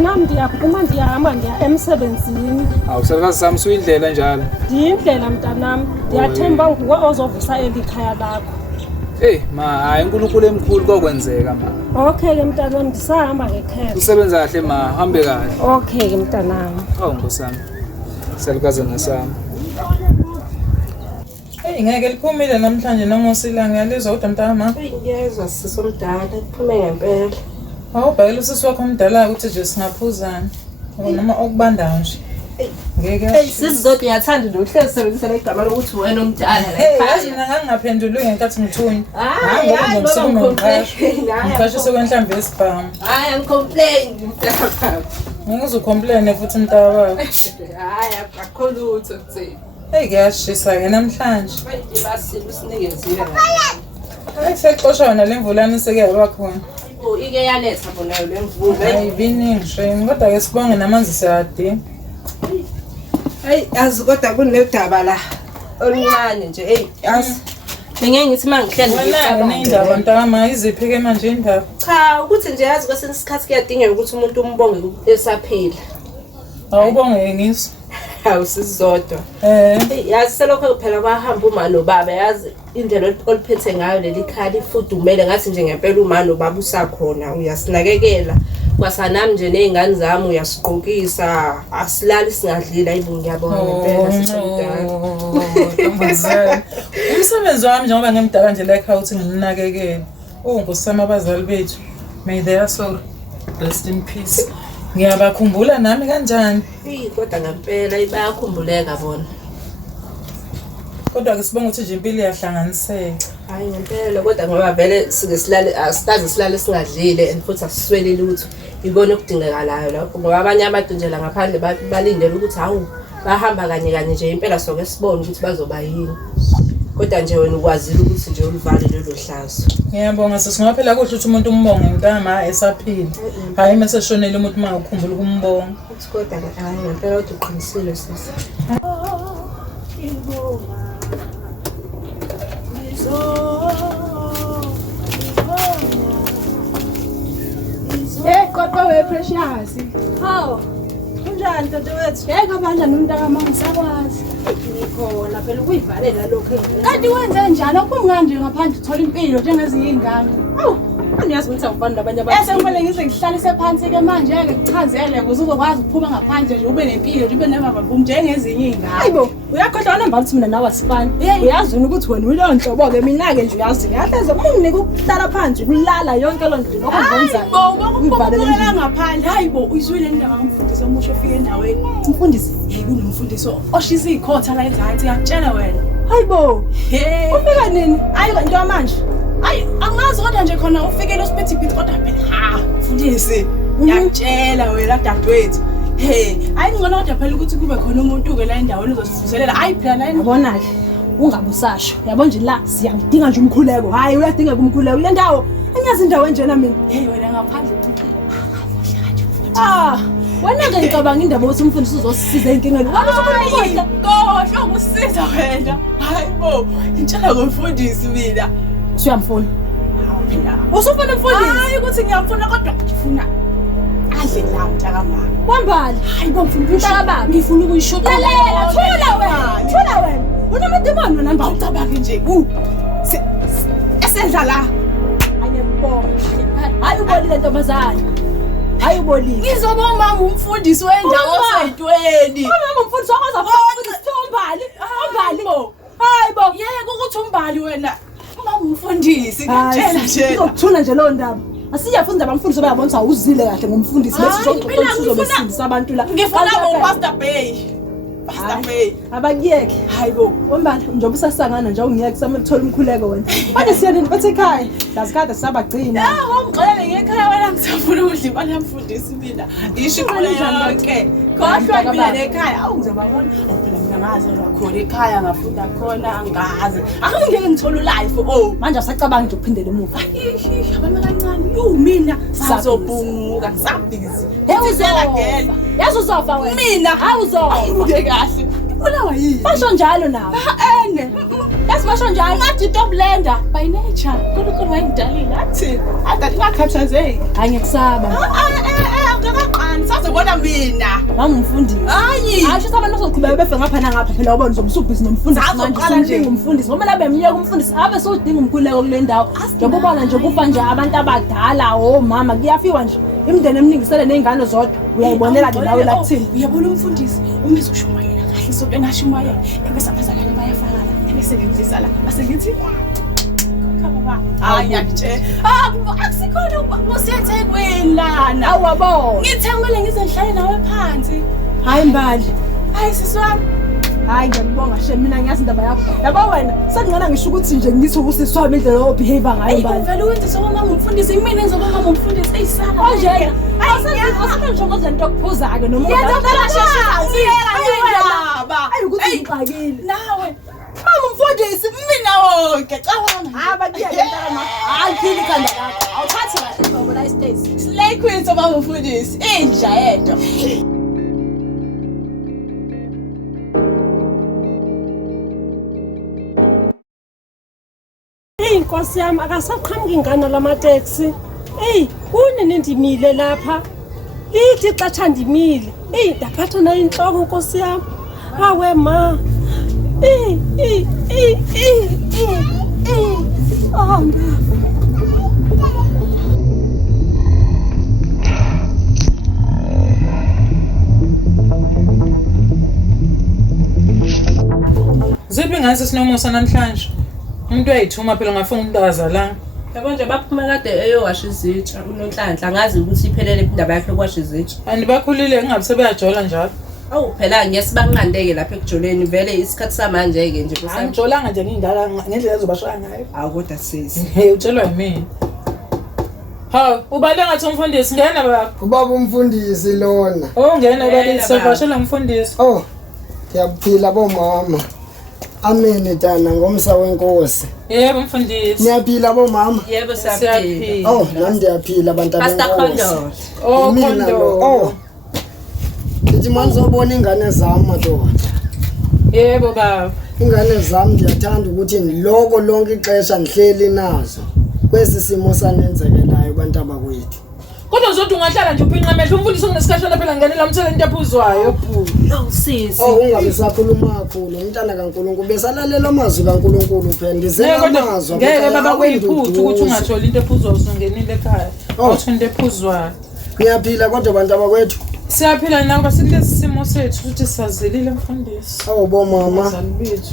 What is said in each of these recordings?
mntanami ndiyaphuma ndiyahamba ndiya emsebenzini. Awusalukazi sami suyindlela njalo. Ndiyindlela mntanami. Ndiyathemba nguwe ozovusa eli khaya lakho. Ma hayi uNkulunkulu emkhulu kokwenzeka ma. Okay ke mntanami ndisahamba ngekhaya. Usebenza kahle ma, hambe kahle. Okay ke mntanami. Ngosami. Salukazi nasami. Ngeke liphumile namhlanje noma usilanga yalizwa kodwa mntama. Ngiyezwa sisi omdala kuphume ngempela. Awubhayela usisi wakho omdala ukuthi nje singaphuzana. Noma okubandayo nje. Ngeke. Sizodwa ngiyathanda nje uhlezi sebenzisela igama lokuthi wena omdala la ekhaya. Yazi mina ngangingaphenduli ngenkathi ngithunya. Hayi ngoba ngikukhohlisa sekwenhlambi yesibhamu. Hayi angicomplain mntaka. Ngizocomplain futhi mntaka. Hayi akho lutho kuthini. Kuyashisa ke namhlanje. Basile usinikezile. Sekuxoshwa wona le mvulana seke yaba khona. Ike yanetha bona le mvula. Hayi biningi shame kodwa ke sibonge namanzi siyadinga. Yazi kodwa kunedaba la oluncane nje yazi. Ngeke ngithi mangihleli ngicabanga indaba ntama iziphi ke manje indaba. Cha ukuthi nje yazi kwesinye isikhathi kuyadingeka ukuthi umuntu umbonge esaphila. Awubonge ngiso. Awusizodwa. Yazi selokho phela kwahamba uma nobaba yazi indlela oliphethe ngayo leli khali ifudumele ngathi nje ngempela uma nobaba usakhona uyasinakekela kwasanami nje nezingane zami uyasiqokisa asilali singadlila ayibu ngiyabona ngempela sisomdala. Umsebenzi wami njengoba ngimdala nje la ekhaya ukuthi ngininakekele. Ngosama abazali bethu. May their soul rest in peace. Ngiyabakhumbula nami kanjani? Kodwa ngempela bayakhumbuleka bona. Kodwa ke sibonga ukuthi nje impilo iyahlanganiseka. Hayi ngempela kodwa ngoba vele sike silale asikaze silale singadlile and futhi asiswele lutho. Ibona okudingekalayo lapho ngoba abanye abantu nje la ngaphandle balindele ukuthi hawu bahamba kanye kanye nje impela soke sibone ukuthi bazoba yini. Kodwa nje wena ukwazile ukuthi nje ulivale lelo hlazo. Ngiyabonga sesingabe phela kuhle ukuthi umuntu umbonge ngintama esaphila. Hayi mase shonela umuntu mangakukhumbula ukumbonga. Kodwa hayi ngempela uthi uqinisile sisi. Kodwa we precious. Hawu. Kunjani dadewethu? Ngeke abanjani umntaka mangisakwazi. Ngikhona phela ukuyivalela lokho engini. Kanti wenze njani okumnganje ngaphandle uthola impilo njengezinye izingane? Awu, angiyazi ukuthi awufani nabanye abantu. Ngifale ngize ngihlalise phansi ke manje ke ngichazele ukuze uzokwazi ukuphuma ngaphandle nje ube nempilo nje ube nemababhu njengezinye izingane. Hayibo, uyakhohlwa namba ukuthi mina nawe asifani. Uyazi ukuthi wena uyileyo nhlobo ke mina ke nje uyazi ngiyahleze umunginike ukuhlala phansi ukulala yonke lo nto lokho ngizonza. Hayibo, ngaphandle. Hayibo, uyizwile indaba ngomfundisi omusha ofike endaweni. Umfundisi kunomfundiso oshisa ikhotha la enzansi yakutshela wena. Hayibo. Ufika nini? Hayi into yamanje. Hayi angazi kodwa nje khona ufikele hospital kodwa phela mfundisi yakutshela wena dadewethu. Hayi ngicela kodwa phela ukuthi kube khona umuntu ke la endaweni ozosivuselela. Hayi phela la yabona ke ungabusasho. Yabo nje la siyadinga nje umkhuleko. Hayi uyadinga kumkhuleko. Le ndawo anyazi indawo enjena mina. Wena ngaphandle wena ke ngicabanga indaba ukuthi umfundisi uzosisiza enkingeni. Kodwa ukusiza wena. Hayibo, ngitshela ngomfundisi mina. Siyamfuna. Phela. Usufuna umfundisi? Hayi ukuthi ngiyamfuna kodwa ngifuna adle la mntaka mama. Kwambala. Hayibo ngifuna umntaka baba. Ngifuna ukuyishuqa. Lalela, thula wena. Thula wena. Unamademoni namba ucabange nje. Esenza la. Ayebonga. Hayi ubonile ntombazana. Hayi ubonile. Ngizobonga umfundisi wendawo osayitweni. Mama umfundisi wakwaza umfundisi Thombali. Thombali bo. Hayibo. Yeke ukuthi umbali wena. Mama umfundisi ngitshela nje. Uzokuthula nje lo ndaba. Asiyafunda abamfundisi bayabona awuzile kahle ngomfundisi bese uzobesindisa abantu la. Ngifuna uPastor Bay. Pastor Bay. Abakuyeke. Hayibo. Wombala njengoba usasangana nje ungiyeke samthola umkhuleko wena. Manje siyani bathi ekhaya. Lazikade sabagcina. Ngomxolele ngekhaya wena ngisafuna ukudla imali yamfundisi mina. Ngisho ikhona yonke. Kodwa mina ekhaya awungizobabona. Phela mina ngazi ngakhona ekhaya ngafunda khona angazi. Angeke ngithola life manje asacabanga nje ukuphindela emuva. Abana kancane mina sizobunguka sabhizi. Uzela yazi uzofa wena. Mina awuzofa. Kahle. Ubulawa yini? Basho njalo nawe. Ene. Yazi basho njalo. Ngathi top blender by nature. Kodwa wayengidalile. Athi akakhathazeki. Hayi ngikusaba. Ngakaqani Sazobona mina. Mama umfundisi. Hayi. Asho abantu bazoqhubeka befe ngapha nangapha phela ubona uzobusubhizi nomfundisi manje sindinga umfundisi. Ngoba labe emiyeka umfundisi abe sodinga umkhuleko kule ndawo. Njengoba ubona nje kufa nje abantu abadala mama kuyafiwa nje. Imndeni eminingi sele nezingane zodwa uyayibonela ke nawe la kuthini. Uyabona umfundisi uma ezoshumayela kahle sonto engashumayela ebese abazalwane bayafakala ebesebenzisa la asengithi hayi yakutshela akusikhona ukusethekwini lana awabona ngithengele ngizenhlale nawe phansi hayi mbali hayi siswami hayi ngiyabonga she mina ngiyazi indaba yakho yaba wena sekungena ngisho ukuthi nje ngithi usiswami indlela yobehavior ngayo mbali vele wenza sokoma ngumfundisi mina ngizoba ngumfundisi eyisana kanjena asengizokuthi into okuphuza ke noma ngiyacela sheshe ayi ukuthi ngixakile nawe umfundisi mina wonke cabanga bakuyayentana ayiphili khanda lakho awuthathi kahle ngoba la stage slay queen soba umfundisi inja yedwa Inkosi yami akasaqhamuki ingane lamateksi kunini ndimile lapha lithi xatsha ndimile ndaphatha nayo inhloko Nkosi yami awe ma Ziphi ngase sinomusa namhlanje umuntu uyayithuma phela ngafuna umuntu akazalanga yabo nje baphuma kade eyowasha izitsha uNonhlanhla angazi ukuthi iphelele indaba yakhe yokwasha izitsha andibakhulile ngingabe sebeyajola njalo awu phela ngiyasibanqandeke lapha ekujoleni vele isikhathi samanje ke nje angijolanga nje ngindala ngendlela ezobashaya ngayo awu kodwa sisi utshelwa yimina ha ubale ngathi umfundisi ngena baba ubaba umfundisi lona ngena ubale sivashela umfundisi ngiyaphila bomama amene tana ngomsa wenkosi yebo mfundisi niyaphila bomama yebo siyaphila nami ndiyaphila abantu abenkosi mina lo ndithi manizobona ingane zami madoda yebo baba ingane zami ndiyathanda ukuthi ngiloko lonke ixesha ngihleli nazo kwesi simo sanenzekelayo abantu abakwethu kodwa uzothi ungahlala nje uphinqa amehlo umfundisi onesikhashana phela ngenela umthele into ephuzwayo sisi ungabe sakhuluma kakhulu umntana kaNkulunkulu besalalela amazwi kaNkulunkulu phela ndizela amazwi ngeke baba kuyiphuthu ukuthi ungatholi into ephuzwayo usungenile ekhaya awuthi into ephuzwayo ngiyaphila kodwa abantu abakwethu siyaphila nabo sikulesi simo sethu ukuthi sazilile mfundisi bomama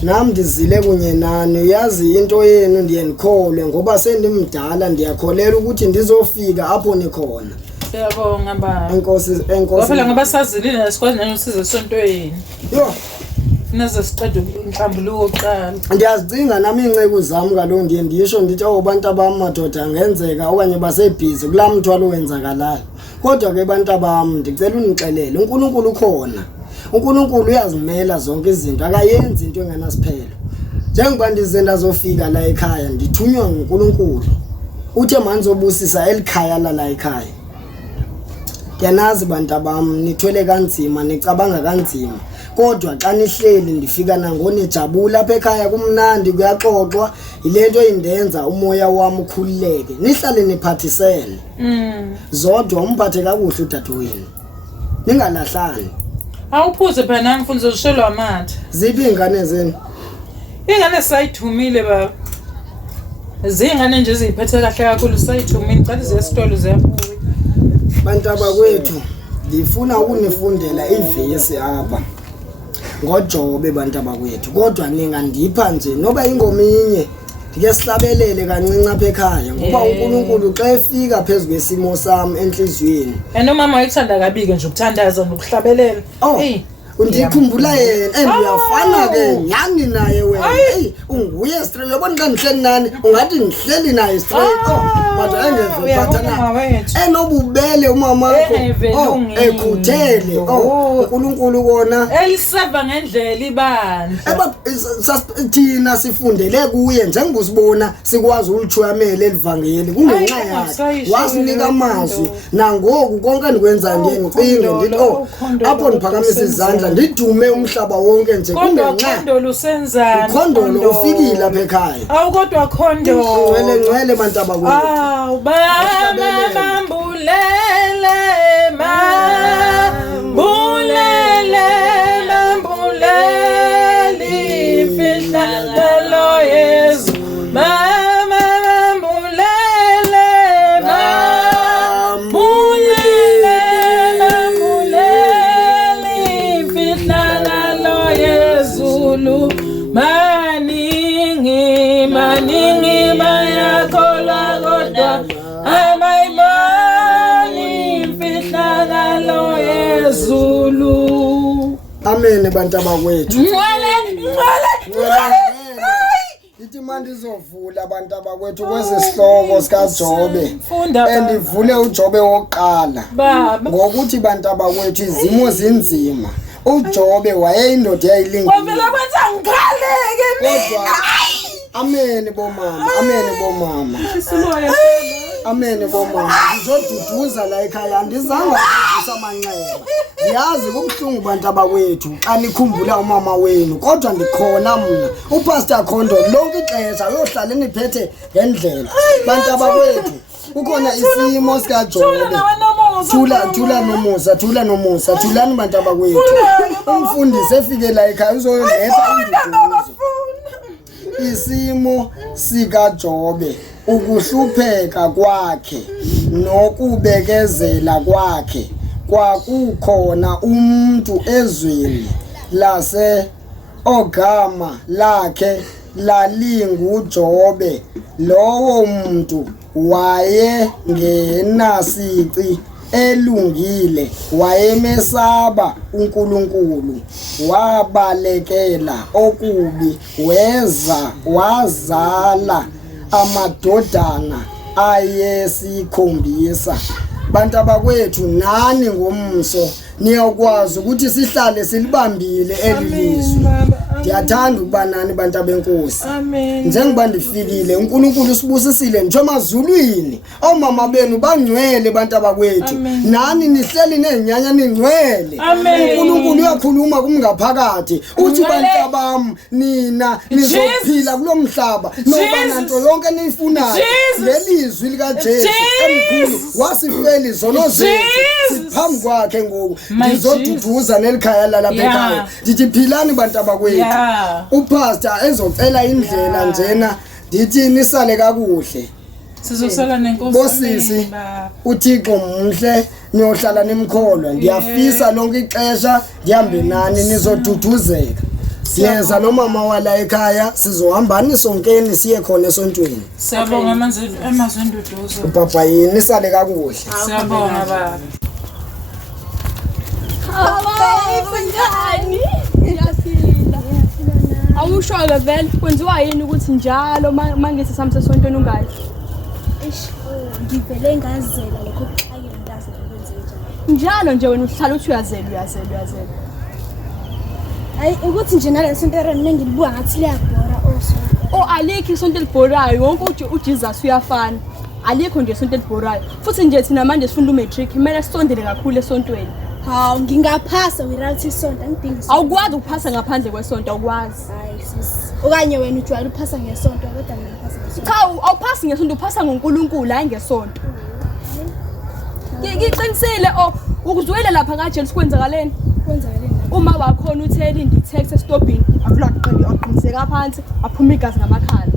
nami ndizile kunye nani uyazi into yenu ndiye nikholwe ngoba sendimdala ndiyakholela ukuthi ndizofika apho nikhona siyabonga baba enkosi phela ngoba sazilile nasikwazi nani usize esontweni naze siqede inhlambuluko oqala ndiyazicinga nami inceku zami kaloku ndiye ndisho ndithi abantu abami madoda ngenzeka okanye basebhizi kulaa mthwalo wenzakalayo kodwa ke bantu abami ndicela unixelele uNkulunkulu ukhona uNkulunkulu uyazimela zonke izinto akayenzi into engenasiphelo njengoba ndize ndazofika la ekhaya ndithunywa nguNkulunkulu uthe manizobusisa elikhaya la ekhaya yanazi bantu abami nithwele kanzima nicabanga kanzima kodwa xa nihleli ndifika nangonijabula lapha ekhaya kumnandi kuyaxoxwa ilento indenza umoya wami ukhululeke nihlale niphathisene zodwa umphathe kakuhle udadewenu ningalahlani awuphuze phela nami mfundisi ushelwa amathe ziphi ingane zenu ingane sayithumile baba zingane nje eziphethe kahle kakhulu sayithumile cela ziyesitolo ziyabuya bantu abakwethu ngifuna ukunifundela ivesi apha ngoJobe bantu abakwethu kodwa ningandipha nje noba ingominye ndike sihlabelele kancinci apha ekhaya ngoba uNkulunkulu xa efika phezulu kwesimo sami enhliziyweni nomama wayekuthanda kabike nje ukuthandaza nokuhlabelela undikhumbula yena uyafana ke nyani naye wena unguye straight uyabona xa nihleli nani ungathi nihleli naye straight kodwa engeze phathana enobubele umama wakho ekhuthele uNkulunkulu kona eliseva ngendlela ibandla thina sifundele kuye njengoba usibona sikwazi ulichwamela elivangeli kungenxa yakhe wasinika amazwi nangoku konke nikwenza nje ngicinge ndithi apho niphakamisa izandla ndidume umhlaba wonke nje kungenxa Khondolo usenzani Khondolo ufikile lapha ekhaya kodwa Khondolo ngcwele bantu abakwethu bama bambulele ma Amen bantu abakwethu. Ngcwele. Ithi manje izovula abantu abakwethu kwezesihloko sikaJobe. Andivule uJobe wokuqala. Ngokuthi bantu abakwethu izimo zinzima. uJobe wayeyindoda eyayilingile. Wavela kwenza ngikhaleke mina. Amen bomama, amen bomama. Amen bomama. Ngizoduduza la ekhaya andizange ngizisa amanxeba. Ngiyazi kubhlungu bantu abakwethu xa nikhumbula umama wenu kodwa ndikhona mina. UPastor Khondo lonke ixesha uyohlala niphethe ngendlela. Bantu abakwethu kukhona isimo sika Jobe. Thula nomusa, thulani bantu abakwethu. Umfundisi efike la ekhaya uzoletha induduzo. Isimo sika Jobe, ukuhlupheka kwakhe nokubekezela kwakhe kwakukhona umuntu ezweni lase ogama lakhe lalinguJobe. Lowo muntu wayengenasici elungile, wayemesaba uNkulunkulu, wabalekela okubi, wazala amadodana ayesikhombisa. Bantu abakwethu nani ngomso niyakwazi ukuthi sihlale silibambile elilizwi. Ndiyathanda ukuba nani bantu abenkosi. Njengoba ndifikile uNkulunkulu usibusisile nje emazulwini. Omama benu bangcwele bantu abakwethu. Nani nihleli nenyanya ningcwele. uNkulunkulu uyakhuluma kumngaphakathi. Uthi bantu abami nina nizophila kulomhlaba noba nanto yonke niyifunayo. Lelizwi lika Jesu emkhulu wasifela izono zethu siphambi kwakhe ngoku. Ndizoduduza nelikhaya lapha ekhaya. Ndithi philani bantu abakwethu. UPastor ezocela indlela njena ndithi nisale kakuhle. Sizosala nenkosi. Bosisi uThixo mhle niyohlala nimkholwa. Ngiyafisa lonke ixesha ndihambe nani nizoduduzeka. Siyeza nomama wala ekhaya sizohambani sonkeni siye khona esontweni. Siyabonga amazwi enduduzo. Papa yini nisale kakuhle. Siyabonga baba. Kunjani? Ngiyaphila. Awushoke vele kwenziwa yini ukuthi njalo mangithi samse sontweni ungayi? Ngivele ngazela lokho kuxakile ntazi ukwenze njalo nje wena uhlala uthi uyazela. Hayi ukuthi nje nalesonto mina ngilibuka ngathi liyabhora oso. Alikho isonto elibhorayo wonke uJesus uyafana. Alikho nje isonto elibhorayo. Futhi nje thina manje sifunda umatric kumele sisondele kakhulu esontweni. Hawu ngingaphasa without isonto angidingi. Awukwazi ukuphasa ngaphandle kwesonto awukwazi. Hayi sis. Okanye wena ujwayele ukuphasa ngesonto kodwa mina ngiphasa ngesonto. Cha awuphasi ngesonto uphasa ngoNkulunkulu hayi ngesonto. Ngiqinisile ukuzwela lapha kaJesu kwenzakaleni. Kwenzakaleni. Uma wakhona uthela inditext estopini aqiniseka phansi aphuma igazi ngamakhala.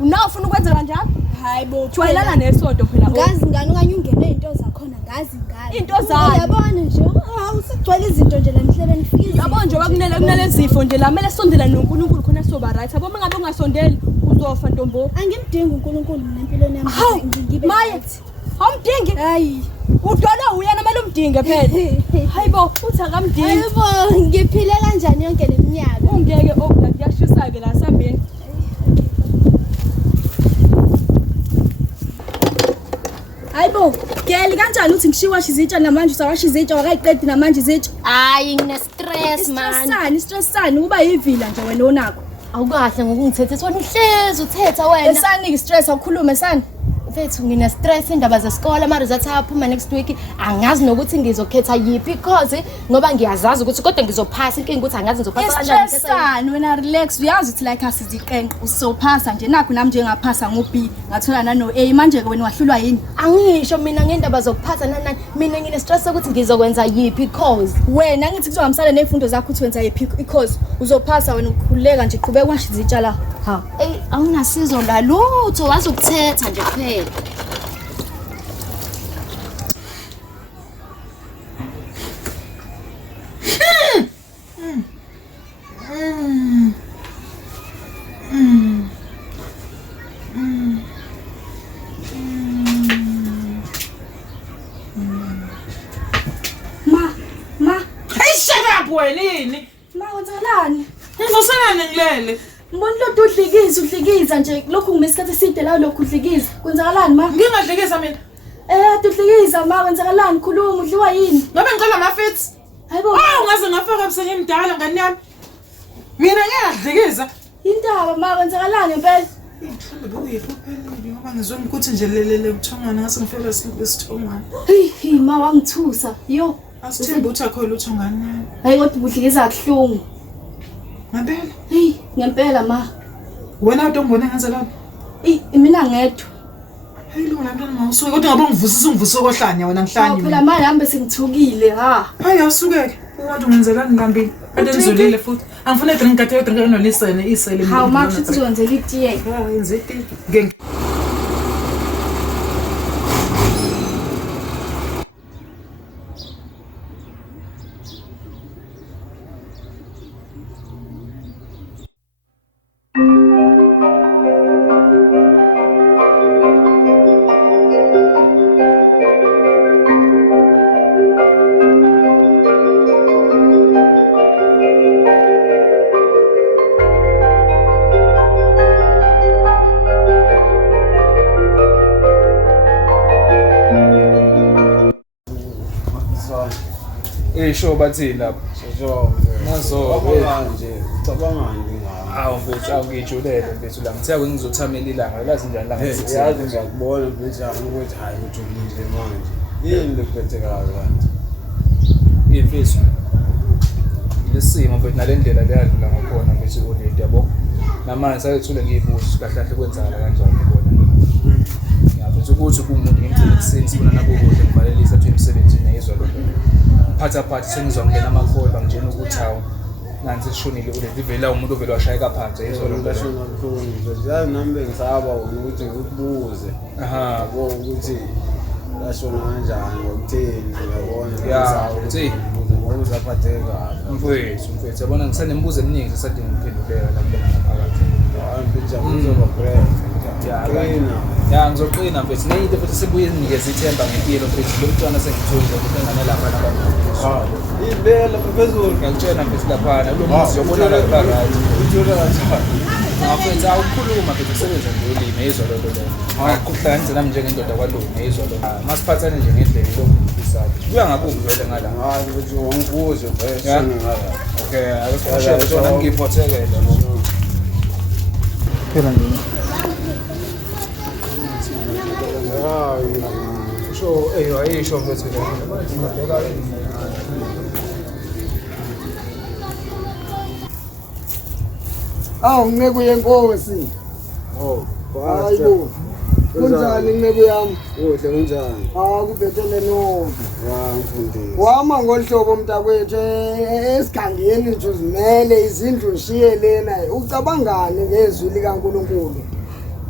Unawo ufuna ukwenza kanjalo? Hayi bo jwayelana nesonto phela. Ngazi ngani okanye ungene izinto zakhona ngazi ngani. Into zani? Uyabona nje usugcwala izinto nje la emhlabeni fikile. Yabona nje kunele zifo nje la mele sondela noNkulunkulu khona soba right. Yabo mangabe ungasondeli uzofa ntombo. Angimdingi uNkulunkulu mina empilweni yami ngibe right. Awumdingi? Hayi. Udwala uyena manje umdinge phela. Hayibo uthi akamdingi. Hayibo ngiphile kanjani yonke leminyaka? Ungeke okuyashisa ke la sambeni. Hayibo ngeli kanjani uthi ngishiwa izitsha namanje usawasha izitsha wakayiqedi namanje izitsha? Hayi ngine stress man. Stress sani uba yivila nje wena onakho. Awukahle ngokungithethe wena uhlezi uthetha wena. Esani stress awukhulume sani. Mfethu ngine stress indaba zesikole ama results aphuma next week angazi nokuthi ngizokhetha yipi because ngoba ngiyazazi ukuthi kodwa ngizophasa inkingi ukuthi angazi ngizophasa kanjani. Stress sani wena relax uyazi ukuthi like asiziqenqe usophasa nje nakho nami njengaphasa ngo-B ngathola nano A manje ke wena wahlulwa yini? Angisho mina ngendaba zokuphasa nani mina ngine stress ukuthi ngizokwenza yipi because wena ngithi kuzohambisana nezifundo zakho ukuthi wenza yipi because uzophasa wena ukhuleka nje qhubeka kwasho izitsha la. Ha awunasizo la lutho wazokuthetha nje kuphela. kuwena yini? Ma wenzakalani? Ngizoselani ngilele. Ngibona lo udlikiza nje lokhu nginesikhathi eside la lokhu udlikiza. Kwenzakalani ma? Ngingadlikiza mina. Udlikiza ma wenzakalani? Khuluma udliwa yini? Ngabe ngicela amafits. Hayibo. Ungaze ngafaka ebusengimdala ngani yami. Mina ngiyadlikiza. Indaba ma wenzakalani impela? Mhlawumbe bekuyiphelile ngoba ngizwe ukuthi nje lelele uthongana ngase ngifela isithongana. Hey ma wangithusa. Yo. Asithemba ukuthi akho lutho ngani. Hayi kodwa udlikiza kuhlungu. Ngempela. Hey ngempela ma. Wena utombone ngenza lapho. Mina ngedwa. Hey lo ngempela mawusuke kodwa ngabe ungivusisa kohlanya wena ngihlanye. Phela manje hambe sengithukile ha. Hayi asukeke. Umuntu ngenzelani ngambili. Ade ngizolile futhi. Angifuna drink kade drink enolisene isele. Hawu ma kuthi uzenzela itiye. Ha yenze itiye. Isho bathini lapho? Nazo nje cabangani ngawo. Awu mfethu awungijulele mfethu la ngithe ngizothamela ilanga lazi njani la ngithi Yazi ngiyakubona mfethu ukuthi hayi ujulile manje. Yini lekuphethe kabi kanti? Imfethu lesimo mfethu nalendlela leyadlula ngakhona mfethu already yabo. Namanje sayethule ngiyibuzo kahle kahle kwenzala kanjani ngibona. Ngiyabona ukuthi kumuntu ngimthele kuseni sibona nakukuhle ngivalelisa athi emsebenzini ayizwa lokho. Phatha sengizwa ngena amakholi bangitshela ukuthi hawo nansi sishonile already vela umuntu ovela washayeka phansi ayizwa lokho. Ngashona kakhulu. Yazi nami bengisaba ukuthi ngikubuze. Yabo ukuthi lashona kanjani ngokutheni uyabona. Ya, uthi uzaphatheka. Mfethu yabona ngisanembuzo eminingi sesadinga ukuphenduleka lapha ngaphakathi. Hayi mfethu uzoba brave. Ya ngizoqina mfethu neyinto futhi sibuye ninikeze ithemba ngempilo mfethu lo mntwana sengithuza ukuthi enganelapha nabantu. Ibela phezulu Ngiyakutshela mfethu laphana lo muzi yobona la phakathi. uthola kanjani? Ngafethu awukhuluma mfethu usebenza ngolimi ayizwa lokho lo. Akuhlanganise nami njengendoda kwalungu ayizwa lokho. Masiphathane nje ngendlela lokufisayo. Kuya ngakubi vele ngala. Hayi ukuthi wangibuze vele ngala. Okay, akusho shona ngiphothekele lo. Phela nje. So, ayisho mfethu la. Awu nceku yenkosi. Hayibo. Kunjani nceku yami? Kuhle kunjani? Kubhethele nonke. Mfundisi. Wama ngolhlobo mntakwethu esigangeni nje uzimele izindlu ushiye lena. Ucabangani ngezwi likaNkuluNkulu?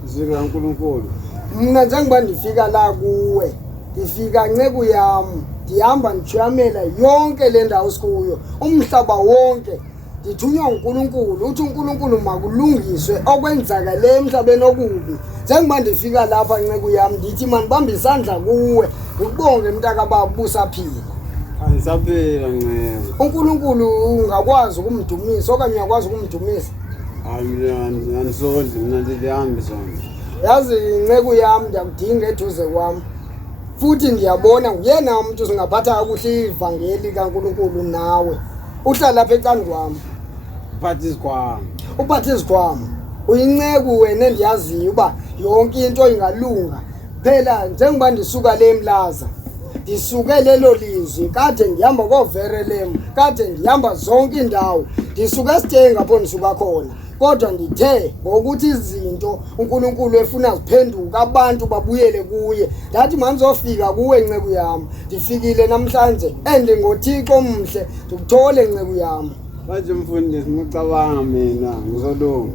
Izwi likaNkuluNkulu. Mina njengoba ndifika la kuwe, ndifika nceku yami, ndihamba ndijamela yonke le ndawo sikuyo, umhlaba wonke. Ndithunywa uNkulunkulu uthi uNkulunkulu makulungiswe okwenzakale emhlabeni okubi. Njengoba ndifika lapha nceku yami ndithi manibambe isandla kuwe ukubonge mntaka baba usaphila. Angisaphila nceku. uNkulunkulu ungakwazi ukumdumisa okanye uyakwazi ukumdumisa? Hayi mina anisondli mina ndilihambi sona. Yazi nceku yami ndiyakudinga eduze kwami. Futhi ngiyabona nguyena umuntu singaphatha kakuhle ivangeli kaNkulunkulu nawe. Uhlala lapha ecani kwami. Uphathizi kwami. Uyinceku wena endiyaziyo uba yonke into ingalunga. Phela njengoba ndisuka le eMlaza, ndisuke lelo lizwi kade ndihamba koVerelem, kade ndihamba zonke indawo. Ndisuka eSithenga apho ndisuka khona. Kodwa ndithe ngokuthi izinto uNkulunkulu efuna ziphenduka abantu babuyele kuye. Ndathi manizofika kuwe nceku yami. Ndifikile namhlanje ngoThixo omhle ndikuthole nceku yami. Manje mfundisi ngicabanga mina ngizolunga.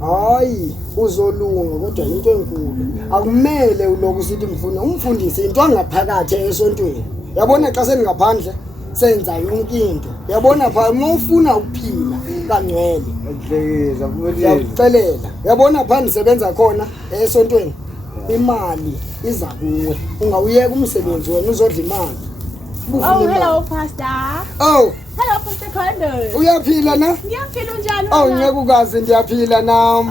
Hayi uzolunga kodwa into enkulu. Akumele uloku sithi umfundisi into angaphakathi esontweni. Yabona xa seningaphandle senza yonke into. Yabona pha uma ufuna ukuphila kangcwele. Ehlekisa mfundisi. Yakucelela. Yabona pha nisebenza khona esontweni. Imali iza kuwe. Ungawuyeka umsebenzi wena uzodla imali. Oh hello pastor. Oh Hello Pastor Khando. Uyaphila na? Ngiyaphila unjani? Awu ngekukazi ndiyaphila nami.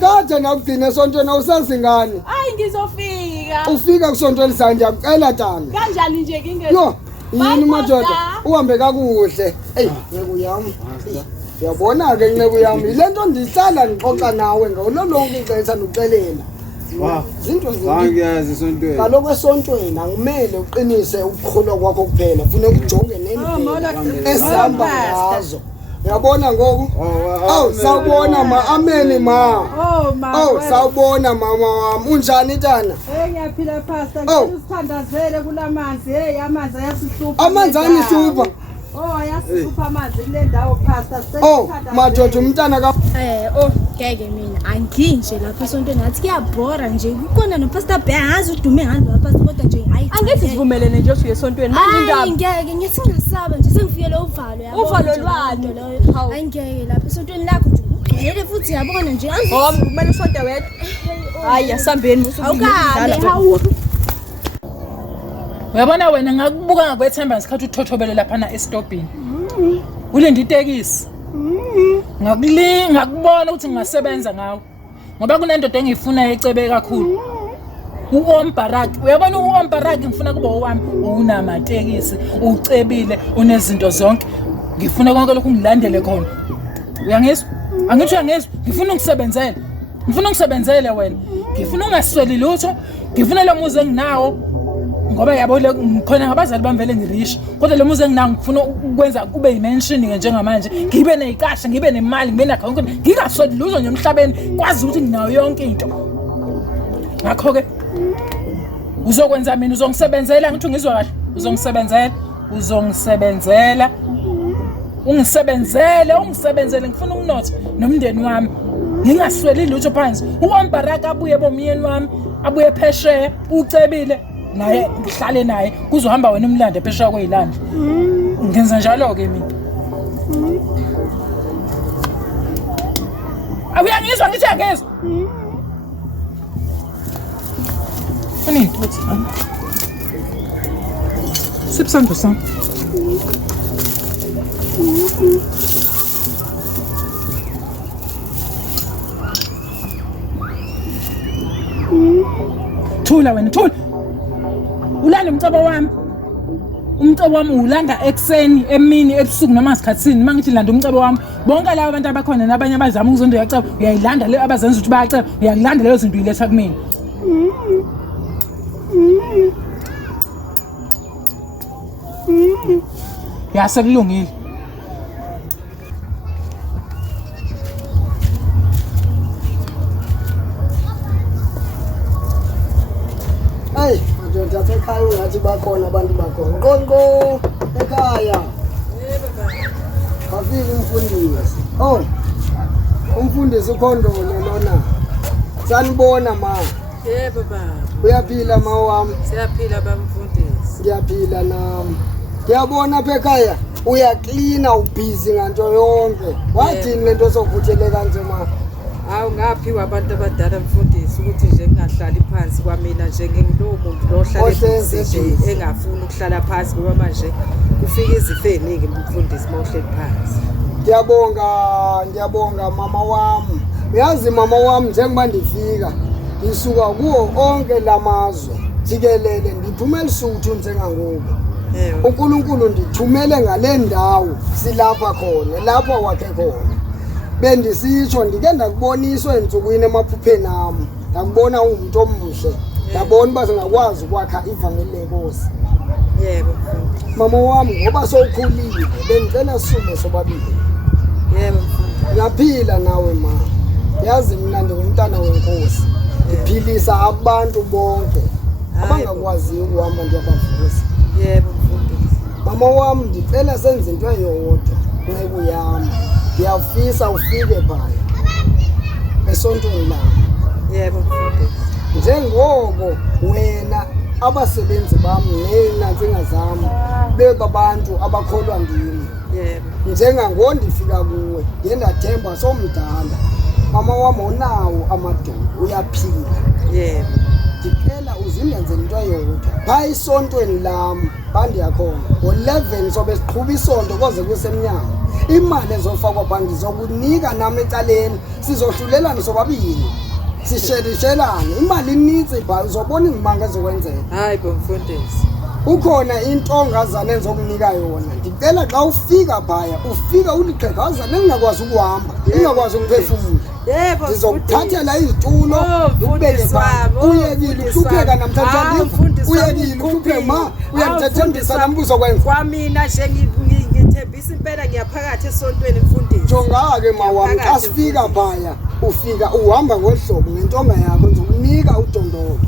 Kade nakugcina esontweni awusazingane. Hayi ngizofika. Ufika kusonto lizayo ndiyakucela tani. Kanjani nje kinge? Yo, yini madoda? Uhambe kakuhle. Ey, nceku yami. Uyabona ke nceku yami, lento ndisala ngixoxa nawe ngololonke ixesha nokucelela. Wow. Zinto Angiyazi esontweni. Kaloku esontweni angumele uqinise ukukhulwa kwakho kuphela, kufuneka ujonge nendlela esihamba ngazo. Uyabona ngoku? Awu sawubona ma, ameni ma. Oh ma. Awu sawubona mama wami. Unjani tana? Ngiyaphila pastor, ngizithandazele kulamanzi. Hey amanzi ayasihlupha. Amanzi anihlupha. Oh ayasihlupha amanzi kule ndawo pastor. Oh madoda umntana ka Ngeke mina anginje lapha esontweni ngathi kuyabhora nje. Kukhona noPastor Bear ngazi udume ngani lapha kodwa nje hayi. Angithi sivumelene nje usuye esontweni. Manje indaba. Ngeke ngithi ngasaba nje sengifikele uvalo yabo. Uvalo lwani? Hayi ngeke lapha esontweni lakho nje ugcwele futhi yabona nje. Oh kumele usonte wedwa. Hayi asambeni awukahle hawu. Uyabona wena ngakubuka ngakwethemba ngesikhathi uthothobele lapha estopini. Ulenda itekisi. Ngakubona ukuthi ngingasebenza ngawo. Ngoba kunendoda engifuna ecebe kakhulu. uOmbaraki. Uyabona uOmbaraki ngifuna kuba owami unamatekisi, ucebile, unezinto zonke. Ngifuna konke lokhu ngilandele khona. Uyangizwa? Angithi uyangizwa? Ngifuna ungisebenzele. Ngifuna ungisebenzele wena. Ngifuna ungasweli lutho. Ngifuna lo muzi enginawo. Ngoba yabo le ngikhona ngabazali bami vele ngirish. Kodwa lo muzi enginawo ngifuna ukwenza kube yimention ke njengamanje. Ngibe nezikasha, ngibe nemali, ngibe nakho konke. Ngingasweli lutho nje emhlabeni. Kwazi ukuthi nginayo yonke into. Ngakho ke uzokwenza mina uzongisebenzela ngithi ngizwa kahle uzongisebenzela ungisebenzele ngifuna ukunotha nomndeni wami ngingasweli lutho phansi uOmbaraki abuye bomyeni wami abuye phesheya ucebile naye ngihlale naye kuzohamba wena umlando phesheya kwezilanda ngenza njalo ke mina awuyangizwa ngithi angezwa Honey, what's on? Sip some to some. Thula wena, thula. Ulanda umcebo wami. Umcebo wami ulanda ekseni, emini, ebusuku noma isikhatsini. Mangithi landa umcebo wami. Bonke labo abantu abakhona nabanye abazama ukuzonda uyaceba, uyayilanda le abazenza ukuthi bayaceba, uyayilanda leyo zinto uyiletha kumina. Ya sekulungile. Hey, madoda ekhaya ungathi bakhona abantu bakhona. Qonqo ekhaya. Afike umfundisi. Oh. Umfundisi ukhondole lona. Sanibona ma. Yebo baba. Uyaphila ma wami? Siyaphila bamfundisi. Ngiyaphila nami. Ngiyabona apha ekhaya uyaklina ubhizi nganto yonke. Wathini lento sokuvuthele kanje ma? Hawu ngaphiwa abantu abadala mfundisi ukuthi nje ngingahlali phansi kwamina nje ngingulowo muntu lo hlala nje engafuni ukuhlala phansi ngoba manje kufika izifo eziningi mfundisi mawuhleli phansi. Ngiyabonga mama wami. Uyazi mama wami njengoba ndifika ngisuka kuwo onke lamazwe jikelele ngithumela isuthu njengangoku. uNkulunkulu ndithumele ngale ndawo silapha khona lapha wakhe khona. Bendisitsho ndike ndakuboniswa ensukwini emaphupheni ami. Ngakubona umuntu omuhle. Ngabona uba singakwazi ukwakha ivangeli lenkosi. Yebo. Mama wami ngoba sowukhulile bengicela sisume sobabili. Yebo. Ngaphila nawe ma. Yazi mina ngumntana wenkosi. Ngiphilisa abantu bonke abangakwazi ukuhamba ndiyabavusa. Yebo mfundisi. Mama wami ndicela senze into eyodwa nceku yami. Ngiyafisa ufike phaya esontweni lami. Yebo mfundisi. Njengoko wena abasebenzi bami nenantsika zami bebabantu abakholwa ndini. Yebo. Njengango ndifika kuwe ngendathemba somdala. Mama wami unawo amadoda uyaphila. Yebo. ndicela uzindenzele into eyodwa phaa isontweni lam bandiyakhona ngo-11 sobe siqhuba isonto koze kusemnyango imali ezofakwa phaa ndizokunika nam ecaleni sizohlulelana sobabini sisherishelane imali inintsi phaa uzobona imimanga ezokwenzeka hayi bomfundisi ukhona into ongazane endizokunika yona ndicela xa ufika phaya ufika uliqhegazane lingakwazi ukuhamba lingakwazi ukuphefumula ndizokuthathela izitulo ukubeke phaa uyekile uhlupheka namhlanje uyekile uhlupheka ma uyamthethembisa nambuzo kwenza kwamina nje ngithembisa impela ngiyaphakathi esontweni mfundisi jonga-ke mawami xa sifika phaya ufika uhamba ngohlobo ngentonga yakho ndizokunika udondolo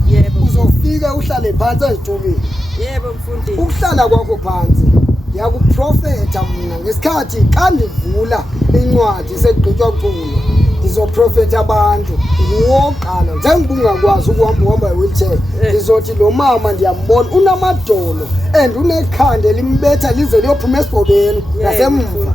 uzofika uhlale phantsi ezitulweni yebo mfundisi ukuhlala kwakho phansi ndiyakuprofetha mna ngesikhathi xa ndivula incwadi segqitywa kuculwa ndizoprofetha abantu nguwoqala njengoba ungakwazi uhamba wheelchair ndizothi lo mama ndiyambona unamadolo and unekhanda elimbetha lize liyophuma esibhobeni ngasemva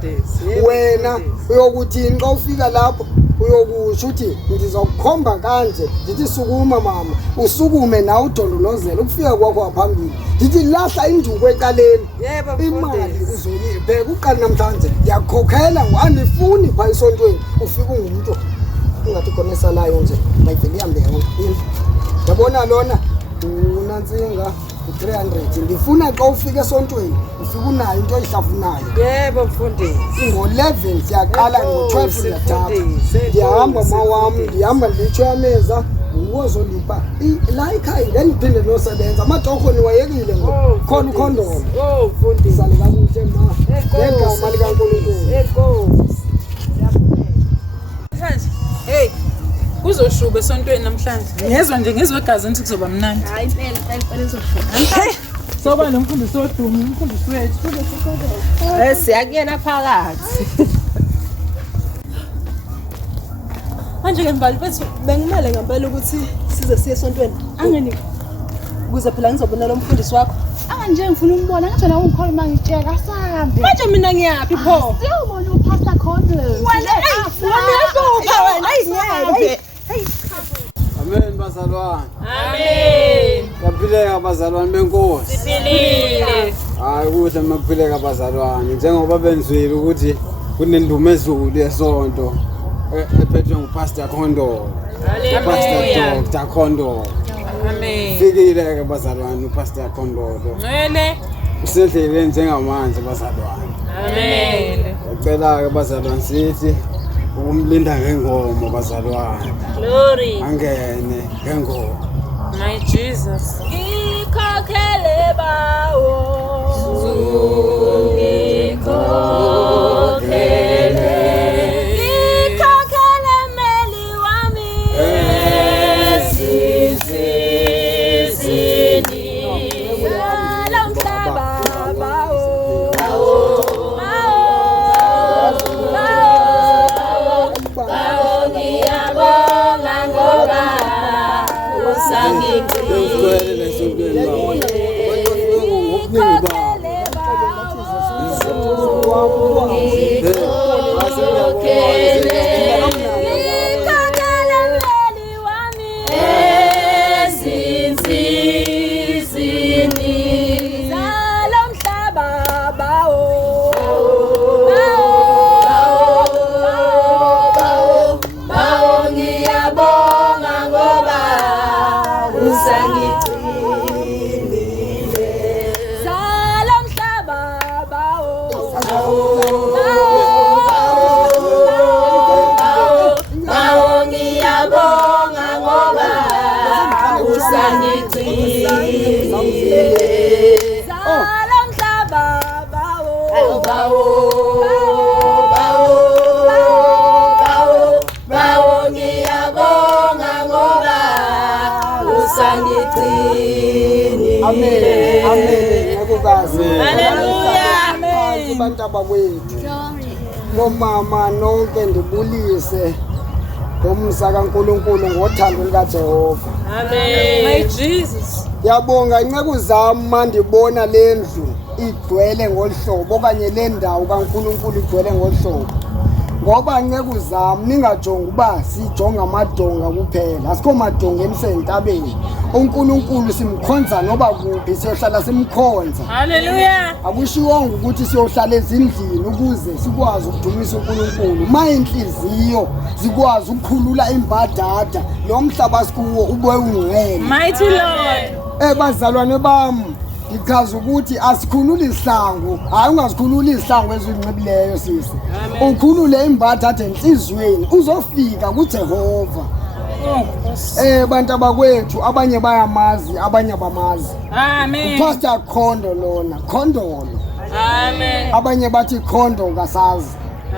wena uyokuthini xa ufika lapho uyokusho uthi ndizokukhomba kanje ndithi sukuma mama usukume nawe udondolozele ukufika kwakho waphambili ndithi lahla induku ecaleni imali uzoyibheka uqala namhlanje ndiyakukhokhela andifuni phaa esontweni ufike ungumntu ungathi khona esalayo nje mayivele ihambe yonke yabona lona unantsinga u-300 ndifuna xa ufika esontweni ufike unayo into oyihlafunayo yebo mfundisi ngo-11 siyaqala ngo-12 ndiyathatha ndiyahamba mawam ndihamba nditsho yameza ngozolipha la ikhaya then ndiphinde nosebenza amatorho niwayekile khona ukhondolo sale kakuhle ma ngegama likankulunkulu hey kuzoshuba esontweni namhlanje ngezwa nje ngizwe egazini ukuthi kuzoba mnandi hayi impela izoshuka soba nomfundisi odumo umfundisi wethu siyakuyena phakathi manje-ke mbali bethu bengimele ngempela ukuthi size siye esontweni angeni ukuze phela ngizobona lo mfundisi wakho nje ngifuna umbona ngathi nawe ungikhona uma ngitshela asambe manje mina ngiyaphi pho siyobona upastor Collins Amen bazalwane. Amen. Kaphileka bazalwane benkosi. Siphilile. Hayi kuhle makuphileka bazalwane njengoba benzwile ukuthi kunendumo ezulu yesonto ephethwe ngupastor Khondolo. Pastor Dr. Khondolo. Amen. Fikile ke bazalwane upastor Khondolo. Ngcwele. Usendleleni njengamanje bazalwane. Amen. Ngicela ke bazalwane sithi ukumlinda ngengoma bazalwane. Glory. Angene ngengoma. My Jesus. Ngikhokhele bawo. Ngikhokhele. Ngikhokhele meli wami. Esizini. Yala umhlaba bawo. Amen. Amen. Hallelujah. Amen. Abantu abakwethu. Nomama nonke ndibulise ngomsa kaNkulunkulu ngothando likaJehova. Amen. My Jesus. Ngiyabonga inceku zami mandibona lendlu igcwele ngolhlobo okanye le ndawo kaNkulunkulu igcwele ngolhlobo. ngoba nceku zami ningajongi uba sijonga amadonga kuphela asikho madonga emsentabeni uNkulunkulu simkhonza noba kuphi siyohlala simkhonza. Haleluya. Akushiwonga ukuthi siyohlala ezindlini ukuze sikwazi ukudumisa uNkulunkulu mayinhliziyo zikwazi ukukhulula imbadada lo mhlaba sikuwo ube ungcwele. Mighty Lord. Bazalwane bami ngichaza ukuthi asikhulula isihlangu hayi ungazikhulula isihlangu ezinxibileyo sisi ukhulule imbadada enhlizweni uzofika kuJehova. Bantu abakwethu abanye bayamazi abanye abamazi. Amen. Pastor Khondo lona Khondolo. Amen. Abanye bathi Khondo kasazi.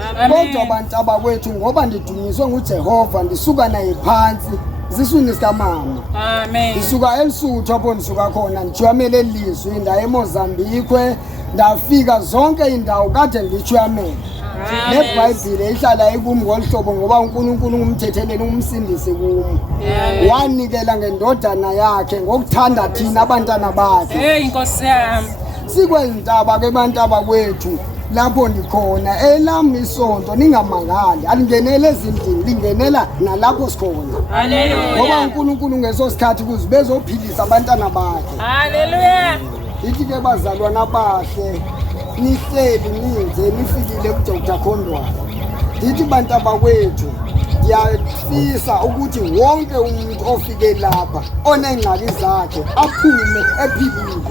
Amen. Kodwa abantu abakwethu ngoba ndidunyiswe nguJehova ndisuka naye phansi ziswini sikamama. Amen. Ndisuka eLesotho apho ndisuka khona ndijwamele elizwi ndaye eMozambique ndafika zonke indawo kade ndijwamele. NeBhayibhile ihlala ikumi ngolhlobo ngoba uNkulunkulu ngumthetheleli umsindisi kimi. Wanikela ngendodana yakhe ngokuthanda thina abantwana bakhe. Hey Nkosi yami. Sikwezintaba ke bantu abakwethu lapho ndikhona elami isonto ningamangali alingenele ezindini lingenela nalapho sikhona. Haleluya. Ngoba uNkulunkulu ngeso sikhathi kuzibezophilisa abantwana bakhe. Haleluya. Ithi ke bazalwana abahle nihleli ninze nifikile kuDr Khondwana. Ndithi bantu abakwethu ngiyafisa ukuthi wonke umuntu ofike lapha onengxaki zakhe aphume ephilile.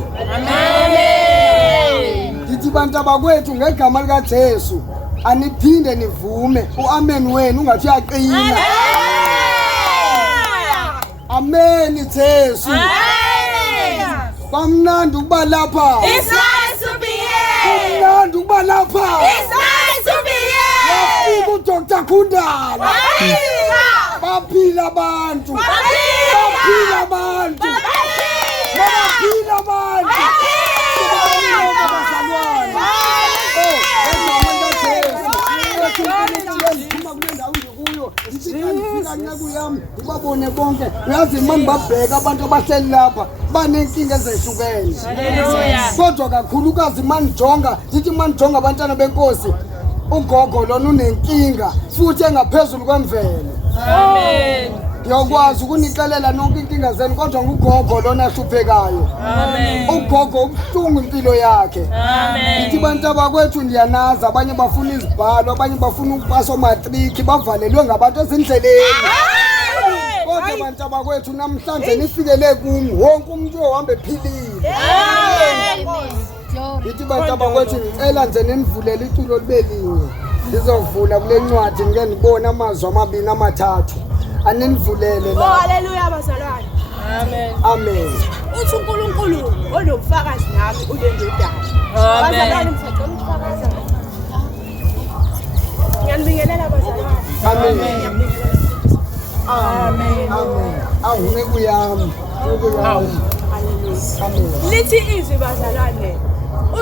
Amen. Ndithi bantu abakwethu ngegama lika Jesu aniphinde nivume uamen wenu ungathi uyaqina. Amen Jesu. Bamnandi ukuba lapha. It's nice to be here. Bamnandi ukuba lapha. It's nice to be here. Wafika uDr Khundala. Baphila abantu. Baphila abantu. Baphila abantu. Ngibabone bonke uyazi mangibabheka abantu abahleli lapha banenkinga ezehlukene. Kodwa kakhulukazi manijonga ndithi manijonga abantwana benkosi ugogo lona unenkinga futhi engaphezulu kwemvelo. Amen. Ngiyakwazi ukunixelela nonke inkinga zenu kodwa ngugogo lona ahluphekayo. Amen. Ugogo ubuhlungu impilo yakhe. Amen. Ithi bantu abakwethu ndiyanaza abanye bafuna izibhalo abanye bafuna ukupasa omatriki bavalelwe ngabantu ezindleleni. Kodwa abantu abakwethu namhlanje nifikele kimi wonke umuntu ohamba ephilile. Ithi bantu abakwethu ngicela nje nenivulele iculo libe linye ngizovula kule ncwadi ngeke ngibone amazwi amabini amathathu aninivulele la. Haleluya bazalwane. Amen. Amen. Uthi uNkulunkulu onobufakazi nami unendodana. Bazalwane mthatha umfakazi. Ngiyanibingelela bazalwane. Amen. Amen. Amen. Awunceku yami. Amen. Lithi izwi bazalwane.